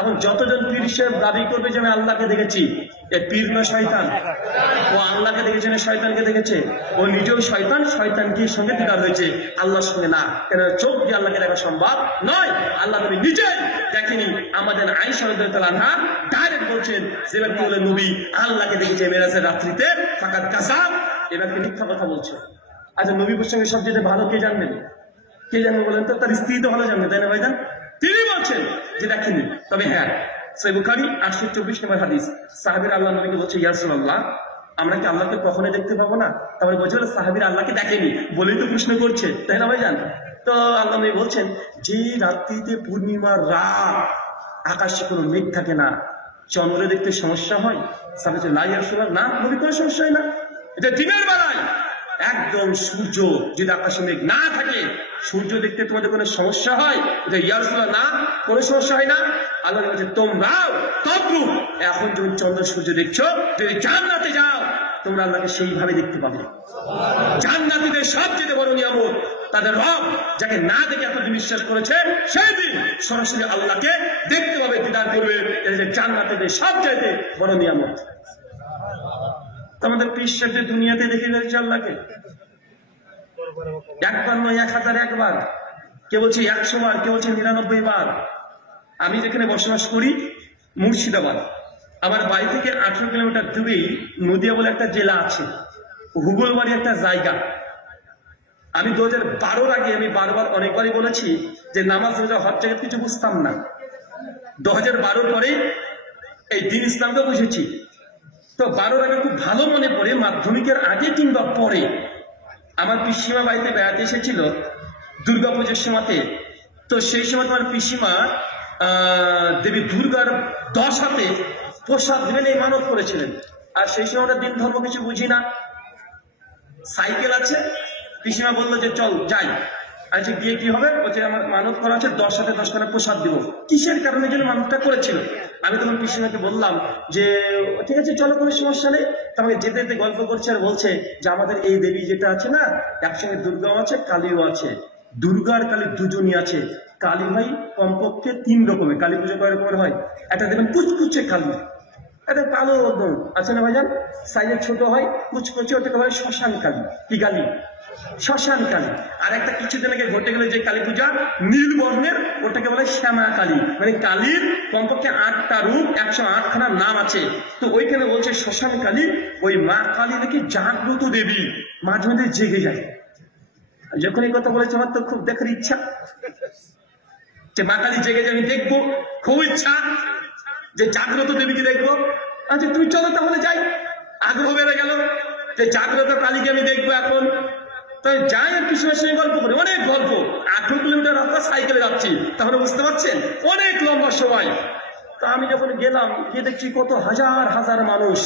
এখন যতজন পীর সাহেব দাবি করবে যে আমি আল্লাহকে দেখেছি, এ পীর না শয়তান? ও আল্লাহকে দেখেছে না শয়তানকে দেখেছে? ও নিজেও শয়তান, শয়তানকে সঙ্গে দিদার হয়েছে, আল্লাহর সঙ্গে না। কেন চোখ দিয়ে আল্লাহকে দেখা সম্ভব নয়। আল্লাহ নবী নিজেই দেখেনি। আমাদের আয়েশা রাদিয়াল্লাহু আনহা ডাইরেক্ট বলছেন, যে ব্যক্তি বলে নবী আল্লাহকে দেখেছে মেরাজের রাত্রিতে, ফাকাত কাযাব, এ ব্যক্তি মিথ্যা কথা বলছে। আচ্ছা, নবী প্রসঙ্গে সবচেয়ে ভালো কে জানবেন? কে জানবে বলেন তো? তার স্ত্রী তো ভালো জানবে, তাই না ভাইজান? তিনি বলছেন যে দেখেনি। তবে হ্যাঁ, সহিহ বুখারী 824 নম্বর হাদিস, সাহাবীরা আল্লাহ নবীকে বলছে, ইয়া রাসূলুল্লাহ, আমরা কি আল্লাহকে কখনোই দেখতে পাবো না? তারপরে বলছে সাহাবীরা আল্লাহকে দেখেনি বলেই তো প্রশ্ন করছে, তাই না ভাইজান? তো আল্লাহ নবী বলছেন, যে রাত্রিতে পূর্ণিমার রাত, আকাশে কোনো মেঘ থাকে না, চন্দ্র দেখতে সমস্যা হয়? সাহাবী বলছে, লা ইয়া রাসূলুল্লাহ, না নবী, কোনো সমস্যা হয় না। এটা দিনের বেলায় একদম সূর্য যদি আকাশে মেঘ না থাকে, সূর্য দেখতে তোমাদের কোনো সমস্যা হয়? ইয়া রাসূলুল্লাহ, না কোনো সমস্যা হয় না। আল্লাহ বলছে, তোমরাও তদ্রূপ এখন যখন চন্দ্র সূর্য দেখছো, যদি জান্নাতে যাও তোমরা আল্লাহকে সেইভাবে দেখতে পাবে। জান্নাতীদের সবচেয়ে বড় নিয়ামত তাদের রব, যাকে না দেখে এতদিন বিশ্বাস করেছে, সেই দিন সরাসরি আল্লাহকে দেখতে পাবে, দিদার করবে। এটা যে জান্নাতীদের সবচেয়ে বড় নিয়ামত। আমাদের পীর সাহেবদের দুনিয়াতে দেখে যাচ্ছে আল্লাহকে একবার নয়, 1001 বার, কে বলছে 100 বার, কে বলছে 99 বার। আমি যেখানে বসবাস করি মুর্শিদাবাদ, আমার বাড়ি থেকে 18 কিলোমিটার দূরেই নদিয়া বলে একটা জেলা আছে, হুগলবাড়ি একটা জায়গা। আমি 2012 আগে আমি বারবার অনেকবারই বলেছি যে নামাজ রোজা হজ জায়গা কিছু বুঝতাম না। 2012 পরে এই দ্বীন ইসলামকে বুঝেছি। তো 12 আগে খুব ভালো মনে পড়ে, মাধ্যমিকের আগে কিংবা পরে আমার পিসিমা বাড়িতে বেড়াতে এসেছিল দুর্গাপুজোর সময়তে। তো সেই সময় তোমার পিসিমা দেবী দুর্গার 10 হাতে প্রসাদ দিবেন এই মানত করেছিলেন। আর সেই সময় আমরা দিন ধর্ম কিছু বুঝি না, সাইকেল আছে, পিসিমা বললো যে চল যাই। আচ্ছা, গিয়ে কি হবে? বলছে আমার মানত করা আছে, 10 হাতে 10 খানা প্রসাদ দিব। কিসের কারণে যেন মানতটা করেছিল? আমি তখন পিসিমাকে বললাম যে ঠিক আছে চলো, কোনো সমস্যা নেই। তাহলে যেতে যেতে গল্প করছে আর বলছে যে আমাদের এই দেবী যেটা আছে না, একসঙ্গে দুর্গাও আছে, কালীও আছে। দুর্গা আর কালী দুজনই আছে। কালী ভাই কমপক্ষে 3 রকমের। কালী পুজো কয় রকমের হয়? একটা দেখবেন কুচকুচে কালী, এটা কালো একদম আছে না ভাইজান, সাইজে ছোট হয়, কুচকুচে, ওটাকে বলে শ্মশান কালী। কি কালী? শ্মশান কালী। আর একটা কিছুদিন আগে ঘটে গেল যে কালী পূজা নীল বর্ণের, ওটাকে বলে শ্যামা কালী। মানে কালীর কমপক্ষে 8টা রূপ, 108 খানা নাম আছে। তো ওইখানে বলছে শ্মশান কালী, ওই মা কালী দেখি জাগ্রত দেবী, মাঝে মাঝে জেগে যায়। যখন এই কথা বলেছে আমার তো খুব দেখার ইচ্ছা যে মা কালী জেগে যায়, আমি দেখবো, খুব ইচ্ছা যে জাগ্রত দেবীকে দেখবো। আচ্ছা তুমি চলো তাহলে যাই। আগ্রহ বেড়ে গেল যে জাগ্রত কালীকে আমি দেখবো এখন। তাই যাই আর পিছনের সঙ্গে গল্প করি, অনেক গল্প। 18 কিলোমিটার রাস্তা সাইকেলে যাচ্ছি, তাহলে বুঝতে পারছেন অনেক লম্বা সময়। তা আমি যখন গেলাম, গিয়ে দেখছি কত হাজার হাজার মানুষ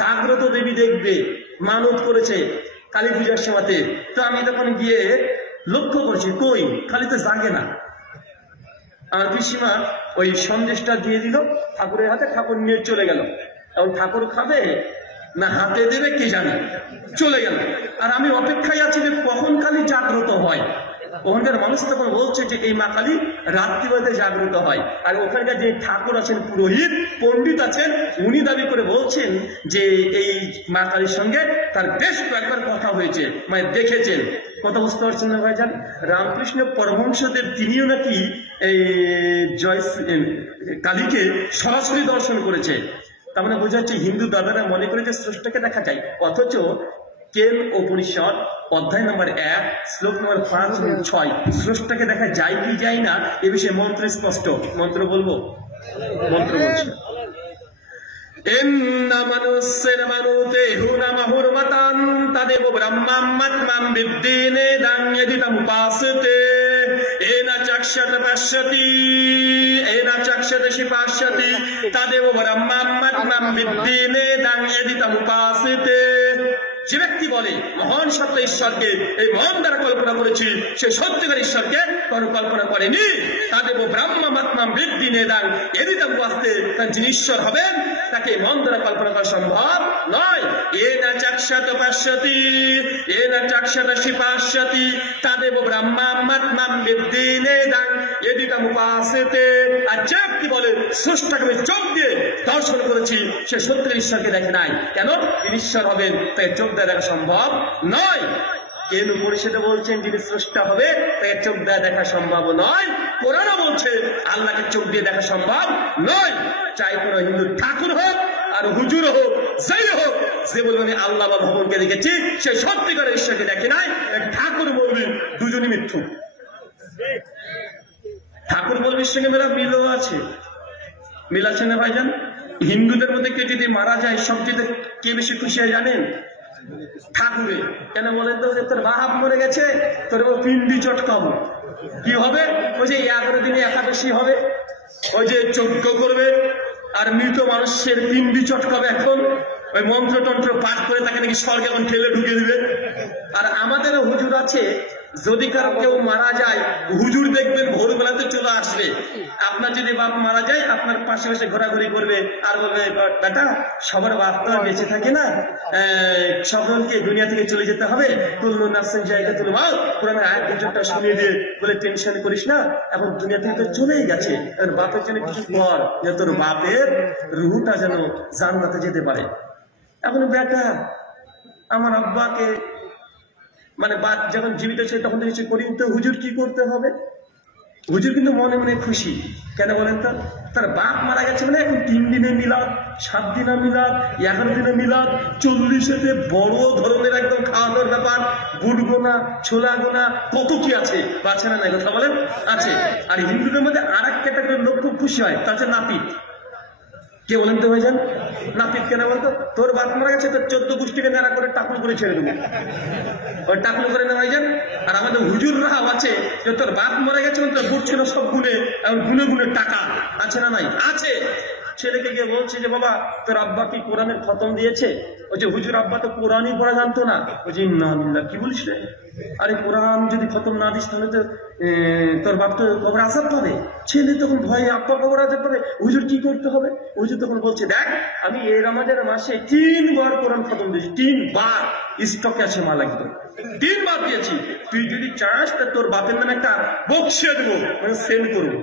জাগ্রত দেবী দেখবে মানত করেছে কালী পূজার সময়তে। তো আমি তখন গিয়ে লক্ষ্য করছি, কই খালি তো জাগে না। আমার পিসিমা ওই সন্দেশটা দিয়ে দিল ঠাকুরের হাতে, ঠাকুর নিয়ে চলে গেল। এখন ঠাকুর খাবে না হাতে দেবে কে জানে, চলে গেল। আর আমি অপেক্ষায় আছি যে কখন কালী জাগ্রত হয়। ওখানকার মানুষ তখন বলছে যে এই মা কালী রাত্রিবেলাতে জাগ্রত হয়। আর ওখানকার যে ঠাকুর আছেন, পুরোহিত পণ্ডিত আছেন, উনি দাবি করে বলছেন যে এই মা কালীর সঙ্গে তার বেশ কয়েকবার কথা হয়েছে, মানে দেখেছেন। কথা বুঝতে পারছেন না ভাইজান? রামকৃষ্ণ পরমহংসদেব তিনিও নাকি এই কালীকে সরাসরি দর্শন করেছে। তার মানে বোঝা যাচ্ছে হিন্দু দাদারা মনে করে যে স্রষ্টাকে দেখা যায়, অথচ কেন উপনিষদ অধ্যায় নম্বর 1 শ্লোক নম্বর 5 এবং 6 স্রষ্টাকে দেখা যায় কি যায় না এ বিষয়ে মন্ত্র স্পষ্ট। মন্ত্র বলবো, মন্ত্র বলছে, মানুষের মানুতে হুনা মাহুরমতান তাদেব ব্রহ্মাম্মাত্মাম বিদ্যেনে দাঙ্গেদিতম উপাসতে এনা চক্ষতে পশ্যতি এনা চক্ষতে শিপাশ্যতি তাদেব ব্রহ্মাম্মাত্মাম বিদ্যেনে দাঙ্গেদিতম উপাসতে। যে ব্যক্তি বলে মহান সত্য ঈশ্বরকে এই মন দ্বারা কল্পনা করেছি, সে সত্যিকার ঈশ্বরকে কোনো কল্পনা করেনি। তাদের ব্রহ্মাত্মা বৃদ্ধি নেদাং এদিকে আসতে তার যিনি ঈশ্বর হবেন তাকে মন দ্বারা কল্পনা করা সম্ভব নয়। এ না চাক্ষাত পাশ্যতি এ না চাক্ষাত শিপাশ্যতি তাদের ব্রহ্মাত্মা বৃদ্ধি নেদাং এদিকে উপাস বাসেতে আর যে ব্যক্তি বলে স্রষ্টাকে আমি চোখ দিয়ে দর্শন করেছি, সে সত্যের ঈশ্বরকে দেখে নাই। কেন? তিনি ঈশ্বর হবেন, তাই চোখ দিয়ে দেখা সম্ভব নয়। কেন পরিষদে বলছেন যিনি স্রষ্টা হবে তাকে চোখ দিয়ে দেখা সম্ভব নয়। কোরআনও বলছে আল্লাহকে চোখ দিয়ে দেখা সম্ভব নয়। চাই কোনো হিন্দু ঠাকুর হোক আর হুজুর হোক, যেই হোক, যে বলবে আমি আল্লাহ বা ভবনকে দেখেছি, সে সত্যিকারের ঈশ্বরকে দেখে নাই। ঠাকুর মৌলবি দুজনই মিথ্যু। ঠাকুর মৌলবির সঙ্গে মেরা মিলও আছে, মিল আছে না ভাইজান? হিন্দুদের মধ্যে কে যদি মারা যায় সবচেয়ে কে বেশি খুশি হয় জানেন? ঠাকুরে। কেন বলেন তো? তোর বাপ মরে গেছে, তোর পিন্ডি চটকাবো। কি হবে? ওই যে 11 দিনে একাদশী হবে, ওই যে যজ্ঞ করবে আর মৃত মানুষের পিন্ডি চটকাবে। এখন ওই মন্ত্রতন্ত্র পাঠ করে তাকে নাকি স্বর্গে এখন ঠেলে ঢুকে দিবে। আর আমাদেরও হুজুর আছে, যদি কারো কেউ মারা যায় হুজুর দেখবেন ভোরবেলাতে চলে আসবে। আপনার যদি বাপ মারা যায় আপনার পাশে পাশে ঘোরাঘুরি করবে আর বলবে বেটা সবার বাপ তো বেঁচে থাকে না, সকলকে দুনিয়া থেকে চলে যেতে হবে, কুল্লু নাফসিন যায়কাতুল মাউত, কোরআনের আয়াত 2-4টা শুনিয়ে দিয়ে বলে টেনশন করিস না, এখন দুনিয়া থেকে তো চলেই গেছে, বাপের জন্য কিছু কর যে তোর বাপের রুহটা যেন জান্নাতে যেতে পারে। এখন বেটা আমার আব্বাকে মানে বাপ যখন জীবিত ছিল তখন তো কিছু করি, তো হুজুর কি করতে হবে? হুজুর কিন্তু মনে মনে খুশি। কেন বলেন তো? তার বাপ মারা গেছে মানে এখন 3 দিনে মিলাদ, 7 দিনে মিলাদ, 11 দিনে মিলাদ, 40-এতে বড় ধরনের একদম খাওয়া দাওয়ার ব্যাপার, বুট গোনা, ছোলা গোনা, কত কি আছে, আছে না? নাই কথা বলেন? আছে। আর হিন্দুদের মধ্যে আর এক ক্যাটাগরির লোক খুব খুশি হয়, তা হচ্ছে নাপিত। কে বলেন তো ভাইজান? নাপিত। কেন বলতো? তোর বাপ মারা গেছে, তোর 14 গোষ্ঠীকে নেড়া করে টাকুল করে ছেড়ে দেবো, ওই টাকুল করে না ভাইজান। আর আমাদের হুজুররাও আছে যে তোর বাপ মারা গেছে, তোর বুট ছিল সব গুনে, এখন গুনে গুনে টাকা, আছে না? নাই? আছে। ছেলেকে গিয়ে বলছে যে বাবা তোর আব্বা কি কোরআনের খতম দিয়েছে? ওই যে হুজুর আব্বা তো কোরআনই পড়া জানতো না। ওই যে না কি বলিস রে? আরে কোরআন যদি খতম না দিস তাহলে তো তোর বাপ তো কবর আযাব পাবে। ছেলে তখন ভয়ে আব্বা কবর আযাব পাবে, হুজুর কি করতে হবে? হুজুর তখন বলছে দেখ আমি এই রমজানের মাসে 3 বার কোরআন খতম দিয়েছি, 3 বার, স্টকে আছে মাল একদম, 3 বার দিয়েছি। তুই যদি চাস তা তোর বাপের নামে একটা বক্সিয়ে দেবো, মানে সেন্ড করবো।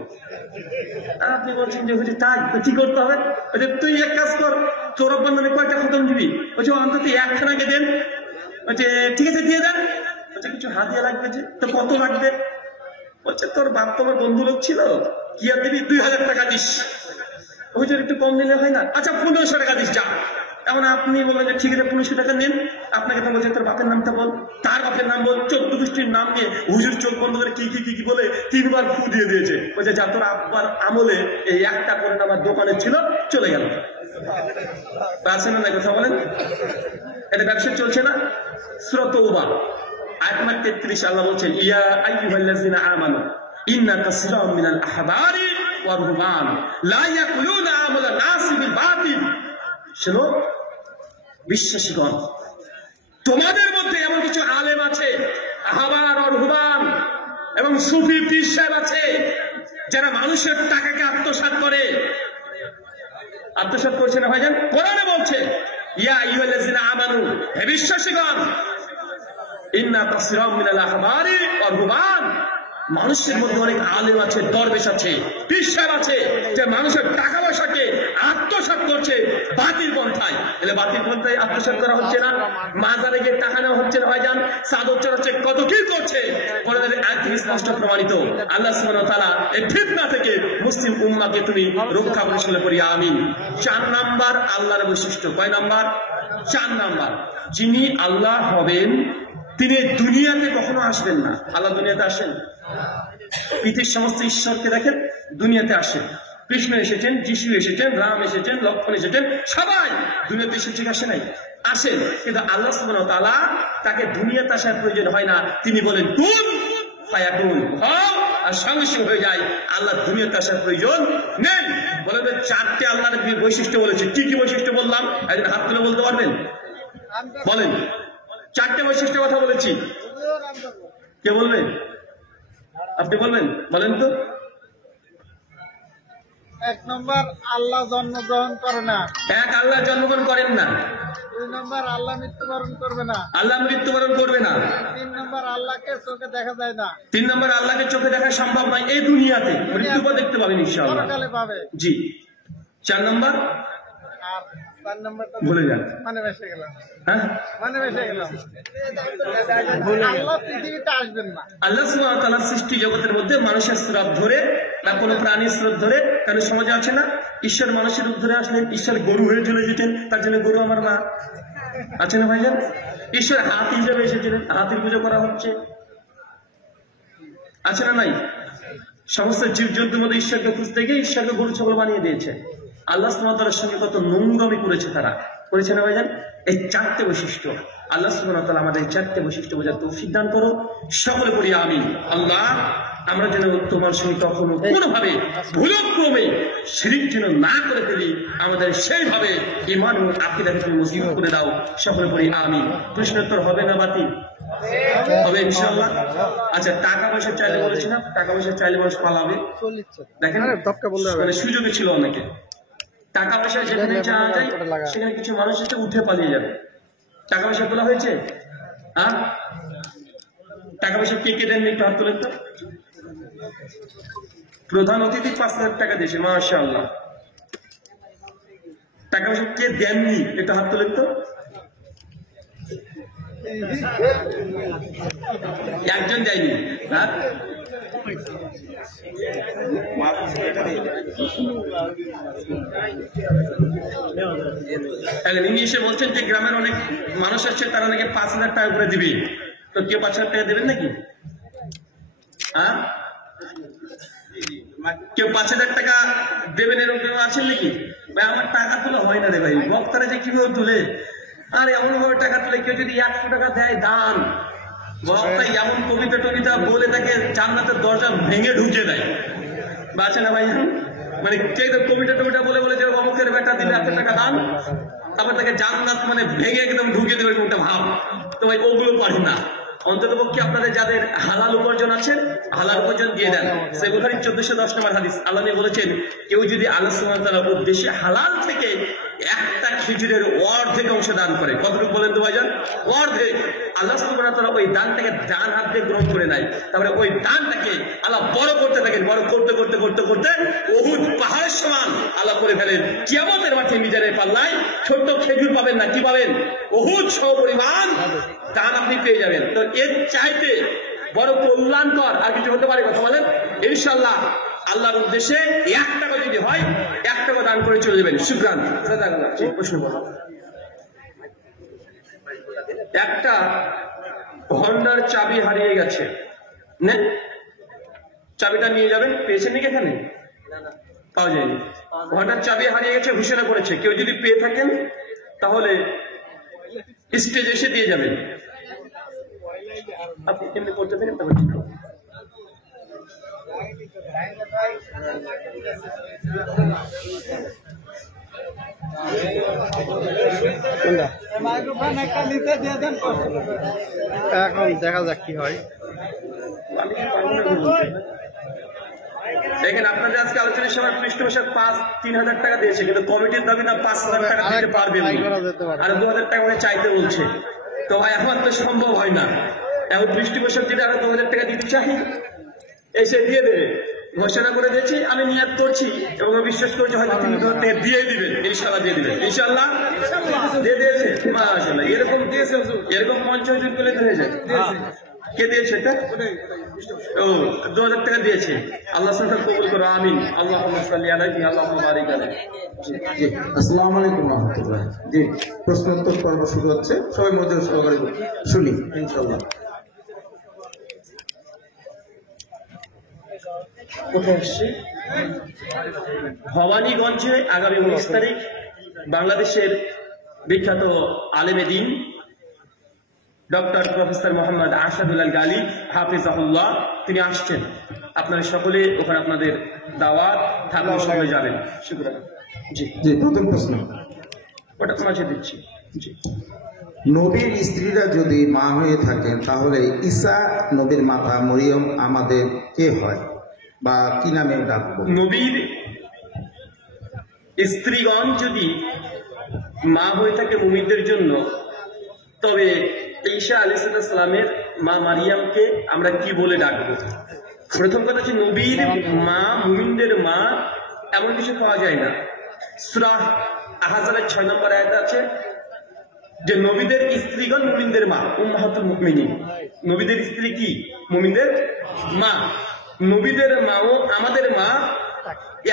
আপনি বলছেন যে হুজুর তাই তো কি করতে হবে? তুই এক কাজ কর, তোর আব্বার নামে কয়টা খতম দিবি? বলছে অন্তত 1খানাকে দেন। বলছে ঠিক আছে দিয়ে দেন। বলছে কিছু হাদিয়া লাগবে যে, তো কত লাগবে? বলছে তোর বাপ তোমার বন্ধু লোক ছিল, কি আর দিবি? 2000 টাকা দিস। হুজুর একটু কম দিলে হয় না? আচ্ছা 1500 টাকা দিস যা। এখন আপনি বললেন যে ঠিক আছে 1500 টাকা নেন। আপনাকে তো বলছে তোর বাপের নামটা বল, তার বাপের নাম বল, 14 গোষ্ঠীর নাম নিয়ে হুজুর চোখ বন্ধ করে কি কি কি কি বলে 3 বার ফু দিয়ে দিয়েছে। বলছে যা তোর আব্বার আমলে এই একটা করে আমার দোকানে ছিল, চলে গেল। আছে না? কথা বলেন? এটা ব্যবসা চলছে না? সূরা তাওবা আয়াত নম্বর 33 আল্লাহ বলছেন ইয়া আইয়ুহাল্লাযিনা আমানু ইন্না কাসীরাম মিনাল আহবারি ওয়ার রুহবান লা ইয়াকুলুনা আমালা নাসি বিল বাতিল। শোনো বিশ্বাসীগণ, তোমাদের মধ্যে এমন কিছু আলেম আছে, আহবার আর রুহবান এবং সুফি পীর সাহেব আছে, যারা মানুষের টাকাকে আত্মসাৎ করে। আত্মসাৎ করছে না ভাইজান? কোরআনে বলছে ইয়া আইয়ুহাল্লাযিনা আমানু, হে বিশ্বাসীগণ, ইন্না কাসীরাম মিনাল আহবারি ওয়ার রুহবান, মানুষের মধ্যে অনেক আলেম আছে, দরবেশ আছে, পীর সাহেব আছে, যে মানুষের টাকা পয়সাকে আত্মসাৎ করছে বাতিল পন্থায়। এলে বাতিল পন্থায় আত্মসাৎ করা হচ্ছে না? মাজারে গিয়ে টাকা নেওয়া হচ্ছে না ভাইজান? চাদর চড়াচ্ছে, কত কি করছে? কোরআনের আয়াত থেকে স্পষ্ট প্রমাণিত। আল্লাহ সুবহানাহু ওয়া তাআলা এই ফিতনা থেকে মুসলিম উম্মাহকে তুমি রক্ষা করিস বলে পড়ি আমিন। 4 নাম্বার আল্লাহর বৈশিষ্ট্য। কয় নাম্বার? 4 নাম্বার। যিনি আল্লাহ হবেন তিনি দুনিয়াতে কখনো আসবেন না। আল্লাহ দুনিয়াতে আসেন? পৃথিবীর সমস্ত ঈশ্বরকে দেখেন দুনিয়াতে আসেন। কৃষ্ণ এসেছেন, যিশু এসেছেন, রাম এসেছেন, লক্ষ্মণ এসেছেন, সবাই দুনিয়াতে এসেছে, আসে নাই? আসেন। কিন্তু আল্লাহ সুবহানাহু ওয়া তাআলা তাকে দুনিয়াতে আসার প্রয়োজন হয় না। তিনি বলেন কুন ফায়াকুন, হও, আর সঙ্গে সঙ্গে হয়ে যায়। আল্লাহ দুনিয়াতে আসার প্রয়োজন নেই। বলে 4টে আল্লাহর বৈশিষ্ট্য বলেছে। কি কি বৈশিষ্ট্য বললাম? একজন হাত তুলে বলতে পারবেন? বলেন। 4টে বৈশিষ্ট্যের কথা বলেছি। কে বলবেন? আপনি বলবেন? বলেন তো। এক নম্বর আল্লাহ জন্মগ্রহণ করে না। এক, আল্লাহ জন্মগ্রহণ করেন না। 2 নম্বর আল্লাহ মৃত্যুবরণ করবে না। আল্লাহ মৃত্যুবরণ করবে না। 3 নম্বর আল্লাহকে চোখে দেখা যায় না। 3 নম্বর আল্লাহকে চোখে দেখা সম্ভব নয় এই দুনিয়াতে, মৃত্যুর পর দেখতে পাবেন ইনশাআল্লাহ। পরকালে পাবে। জি। 4 নম্বর আর 4 নম্বরটা ভুলে যান। মানে বেশি গেলাম। হ্যাঁ, মানে বেশি গেলাম। আল্লাহ পৃথিবীতে আসবেন না। আল্লাহ সুবহানাহু ওয়া তাআলা সৃষ্টি জগতের মধ্যে মানুষের স্রোত ধরে না কোনো প্রাণীর স্রোত ধরে, কারণ সমাজে আছে না ঈশ্বর মানুষের রূপ ধরে আসলেন, ঈশ্বর গরু হয়ে চলে যেতেন, তার জন্য গরু আমার মা, আছে না ভাইজান? ঈশ্বর হাতি হিসেবে এসেছিলেন, হাতির পুজো করা হচ্ছে, আছে না নাই? সমস্ত জীবজন্তুর মধ্যে ঈশ্বরকে খুঁজতে গিয়ে ঈশ্বরকে গরু ছাগল বানিয়ে দিয়েছে। আল্লাহ সুবহানাহু ওয়া তাআলার সঙ্গে কত নোংরামি করেছে তারা, করেছে না ভাইজান? এই 4টে বৈশিষ্ট্য আল্লাহ সুবহানাহু ওয়া তাআলা আমাদের 4টে বৈশিষ্ট্য বোঝার তৌফিক দান করো। সকলে পড়ি আমিন। আল্লাহ আমরা যেন তোমার সঙ্গে কখনো কোনোভাবে ভুলক্রমে শিরক যেন না করে ফেলি, আমাদের সেইভাবে ঈমান ও আকীদাকে তুমি মজবুত করে দাও। সকলে পড়ি আমিন। প্রশ্নোত্তর হবে না বাতিল? হবে ইনশাআল্লাহ। আচ্ছা, টাকা পয়সা চাইলে বলেছিলাম, টাকা পয়সা চাইলে মানুষ পালাবে। দেখেন মানে সুযোগে ছিল অনেকে, টাকা পয়সা যেখানে চাওয়া যায় সেখানে কিছু মানুষ এসে উঠে পালিয়ে যাবে। টাকা পয়সা তোলা হয়েছে? হ্যাঁ, টাকা পয়সা কে কে দেননি একটু হাত তোলেন তো। প্রধান অতিথি 5,000 টাকা দিয়েছে, মাশাআল্লাহ। টাকা পয়সা কে দেননি একটু হাত তোলেন তো। একজন যায়নি। হ্যাঁ, ইংলিশে বলছেন যে গ্রামের অনেক মানুষ আছে, তারা নাকি 5,000 টাকা করে দিবে, তো কেউ 5,000 টাকা দেবেন নাকি? হ্যাঁ, কেউ 5,000 টাকা দেবেন এরকম কেউ আছেন নাকি? ভাই আমার টাকা তোলা হয় না রে ভাই, বক্তারা যে কিভাবে তুলে, আর এমন ভাবে টাকা তুলে, কেউ যদি 100 টাকা দেয় দান, বক্তা এমন কবিতা টবিতা বলে তাকে জান্নাতের দরজা ভেঙে ঢুকে দেয়, বাঁচে না ভাই? মানে কবিতা টবিতা বলে বলে যে অমুকের বেটা দিলে 100 টাকা দান, তারপর তাকে জান্নাত মানে ভেঙে একদম ঢুকে দেবে একটা ভাব। তো ভাই ওগুলো পারি না। অন্তত পক্ষে আপনাদের যাদের হালাল উপার্জন আছে, হালাল উপার্জন দিয়ে দেন। সহিহ বুখারী 1410 নম্বর হাদিস, আল্লাহ নবী বলেছেন, কেউ যদি আল্লাহ সুবহানাহু ওয়া তাআলার উদ্দেশ্যে হালাল থেকে একটা খেজুরের অর্ধেক অংশ দান করে, কতটুকু বলেন তো ভাইজান? অর্ধেক। আল্লাহ সুবহানাহু ওয়া তাআলা ওই দানটাকে ডান হাত দিয়ে গ্রহণ করে নেয়, তারপরে ওই দানটাকে আল্লাহ বড় করতে থাকেন, বড় করতে করতে করতে করতে উহুদ পাহাড়ের সমান আল্লাহ করে ফেলেন। কিয়ামতের মাঠে মিজানের পাল্লায় ছোট্ট খেজুর পাবেন না, কি পাবেন? উহুদ সমপরিমাণ দান আপনি পেয়ে যাবেন। তো এর চাইতে বড় কল্যাণকর আর কিছু হতে পারে? কথা বলেন। ইনশাআল্লাহ আল্লাহর উদ্দেশ্যে 1 টাকা যদি হয়, 1 টাকা দান করে চলে যাবেন। শুকরান। প্রশ্ন বলো। একটা হন্ডার চাবি হারিয়ে গেছে, চাবিটা নিয়ে যাবেন, পেয়েছেন নাকি? এখানে পাওয়া যায়নি। হন্ডার চাবি হারিয়ে গেছে, ঘোষণা করেছে, কেউ যদি পেয়ে থাকেন তাহলে স্টেজে এসে দিয়ে যাবেন। আপনি এমনি করতে পারেন। এখন দেখা যাক কি হয়। দেখেন, আপনাদের আজকে আলোচনার সময় পৃষ্ঠপোষক 3,000 টাকা দিয়েছে, কিন্তু কমিটির দাবি না 5,000 টাকা দিতে পারবেন, আর 2,000 টাকা করে চাইতে বলছে। তো ভাই এখন তো সম্ভব হয় না। এখন পৃষ্ঠপোষক যেটা আরো 2,000 টাকা দিতে চাই, এসে দিয়ে দেবে। ঘোষণা করে দিয়েছি, আমি নিয়াত করছি এবং বিশ্বাস করছি হয়তো 3,000 টাকা দিয়ে দিবেন, ইনশাআল্লাহ দিয়ে দিবেন, ইনশাআল্লাহ দিয়ে দিয়েছে। মাশাআল্লাহ, এরকম দিয়েছে, এরকম 50 জন পেলে হয়ে যায়। কে দিয়েছে এটা? ও 2,000 টাকা দিয়েছে। আল্লাহ সুবহানাহু কবুল করো, আমিন। আল্লাহুম্মা সাল্লি আলাইহি আল্লাহুম্মা বারিক আলাইহি। জি, আসসালামু আলাইকুম ওয়া রাহমাতুল্লাহ। জি, প্রশ্নোত্তর পর্ব শুরু হচ্ছে, সবাই মনোযোগ সহকারে শুনি ইনশাআল্লাহ। কোথায় আসছে? ভবানীগঞ্জে আগামী 19 তারিখ বাংলাদেশের বিখ্যাত আলেমে দ্বীন ডক্টর প্রফেসর মোহাম্মদ আশহাদুল্লাহ গালিব হাফিজাহুল্লাহ তিনি আসছেন। আপনারা সকলে ওখানে আপনাদের দাওয়াত থাকলে সবাই যাবেন। শুকরান। জি জি, প্রথম প্রশ্ন ওটা মাঝে দিচ্ছি। জি, নবীর স্ত্রীরা যদি মা হয়ে থাকেন তাহলে ঈসা নবীর মাতা মরিয়ম আমাদের কে হয় বা কি নামে ডাকবো? নবীর স্ত্রীগণ যদি মা হয়ে থাকে মুমিনদের জন্য, তবে ঈসা আলাইহিস সালামের মা মারিয়ামকে আমরা কি বলে ডাকবো? প্রথম কথা হচ্ছে নবীর মা, মুমিনদের মা এমন কিছু পাওয়া যায় না। সূরা আহজাবের 6 নম্বর আয়াতে আছে যে নবীদের স্ত্রীগণ মুমিনদের মা, উম্মাহাতুল মুমিনিন। নবীদের স্ত্রী কি? মুমিনদের মা। নবীদের মাও আমাদের মা,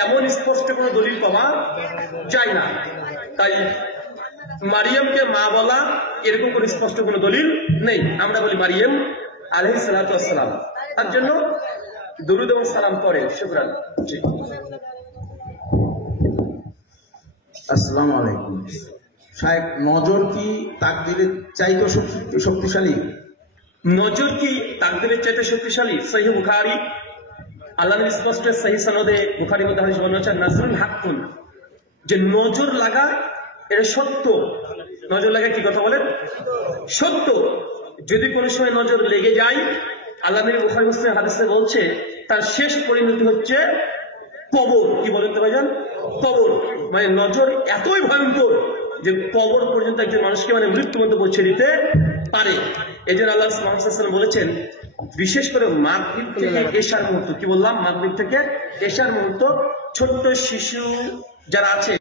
এমন স্পষ্ট কোনো দলিল পাওয়া যায় না। তাই মারিয়ামকে মা বলা এরকম কোনো স্পষ্ট কোনো দলিল নেই। আমরা বলি মারিয়াম আলাইহিস সালাতু ওয়াস সালাম। তার জন্য দরুদ এবং সালাম পড়ে। শুকরান। জি। আসসালামু আলাইকুম সাহেব, নজর কি তাকদীরের চাইতে শক্তিশালী? নজর কি তাকদীরের চাইতে শক্তিশালী? সহিহ বুখারী, আল্লাহ নবী স্পষ্ট সহিহ সনদে বুখারীর মধ্যে হাদিস বর্ণনা আছে, নাজরুন হাক্কুন, যে নজর লাগা এটা সত্য। নজর লাগা কি কথা বলেন? সত্য। যদি কোনো সময় নজর লেগে যায়, আল্লাহ নবী বুখারী মুসলিম হাদিসে বলছে তার শেষ পরিণতি হচ্ছে কবর। কি বলেন তো ভাইজান? কবর। মানে নজর এতই ভয়ঙ্কর যে কবর পর্যন্ত একজন মানুষকে মানে মৃত্যু পর্যন্ত পৌঁছে দিতে পারে। এই জন্য আল্লাহ সাল্লাল্লাহু আলাইহি ওয়াসাল্লাম বলেছেন, বিশেষ করে মাগরিব থেকে এশার মুহূর্ত, কি বললাম, মাগরিব থেকে এশার মুহূর্ত, ছোট্ট শিশু যারা আছে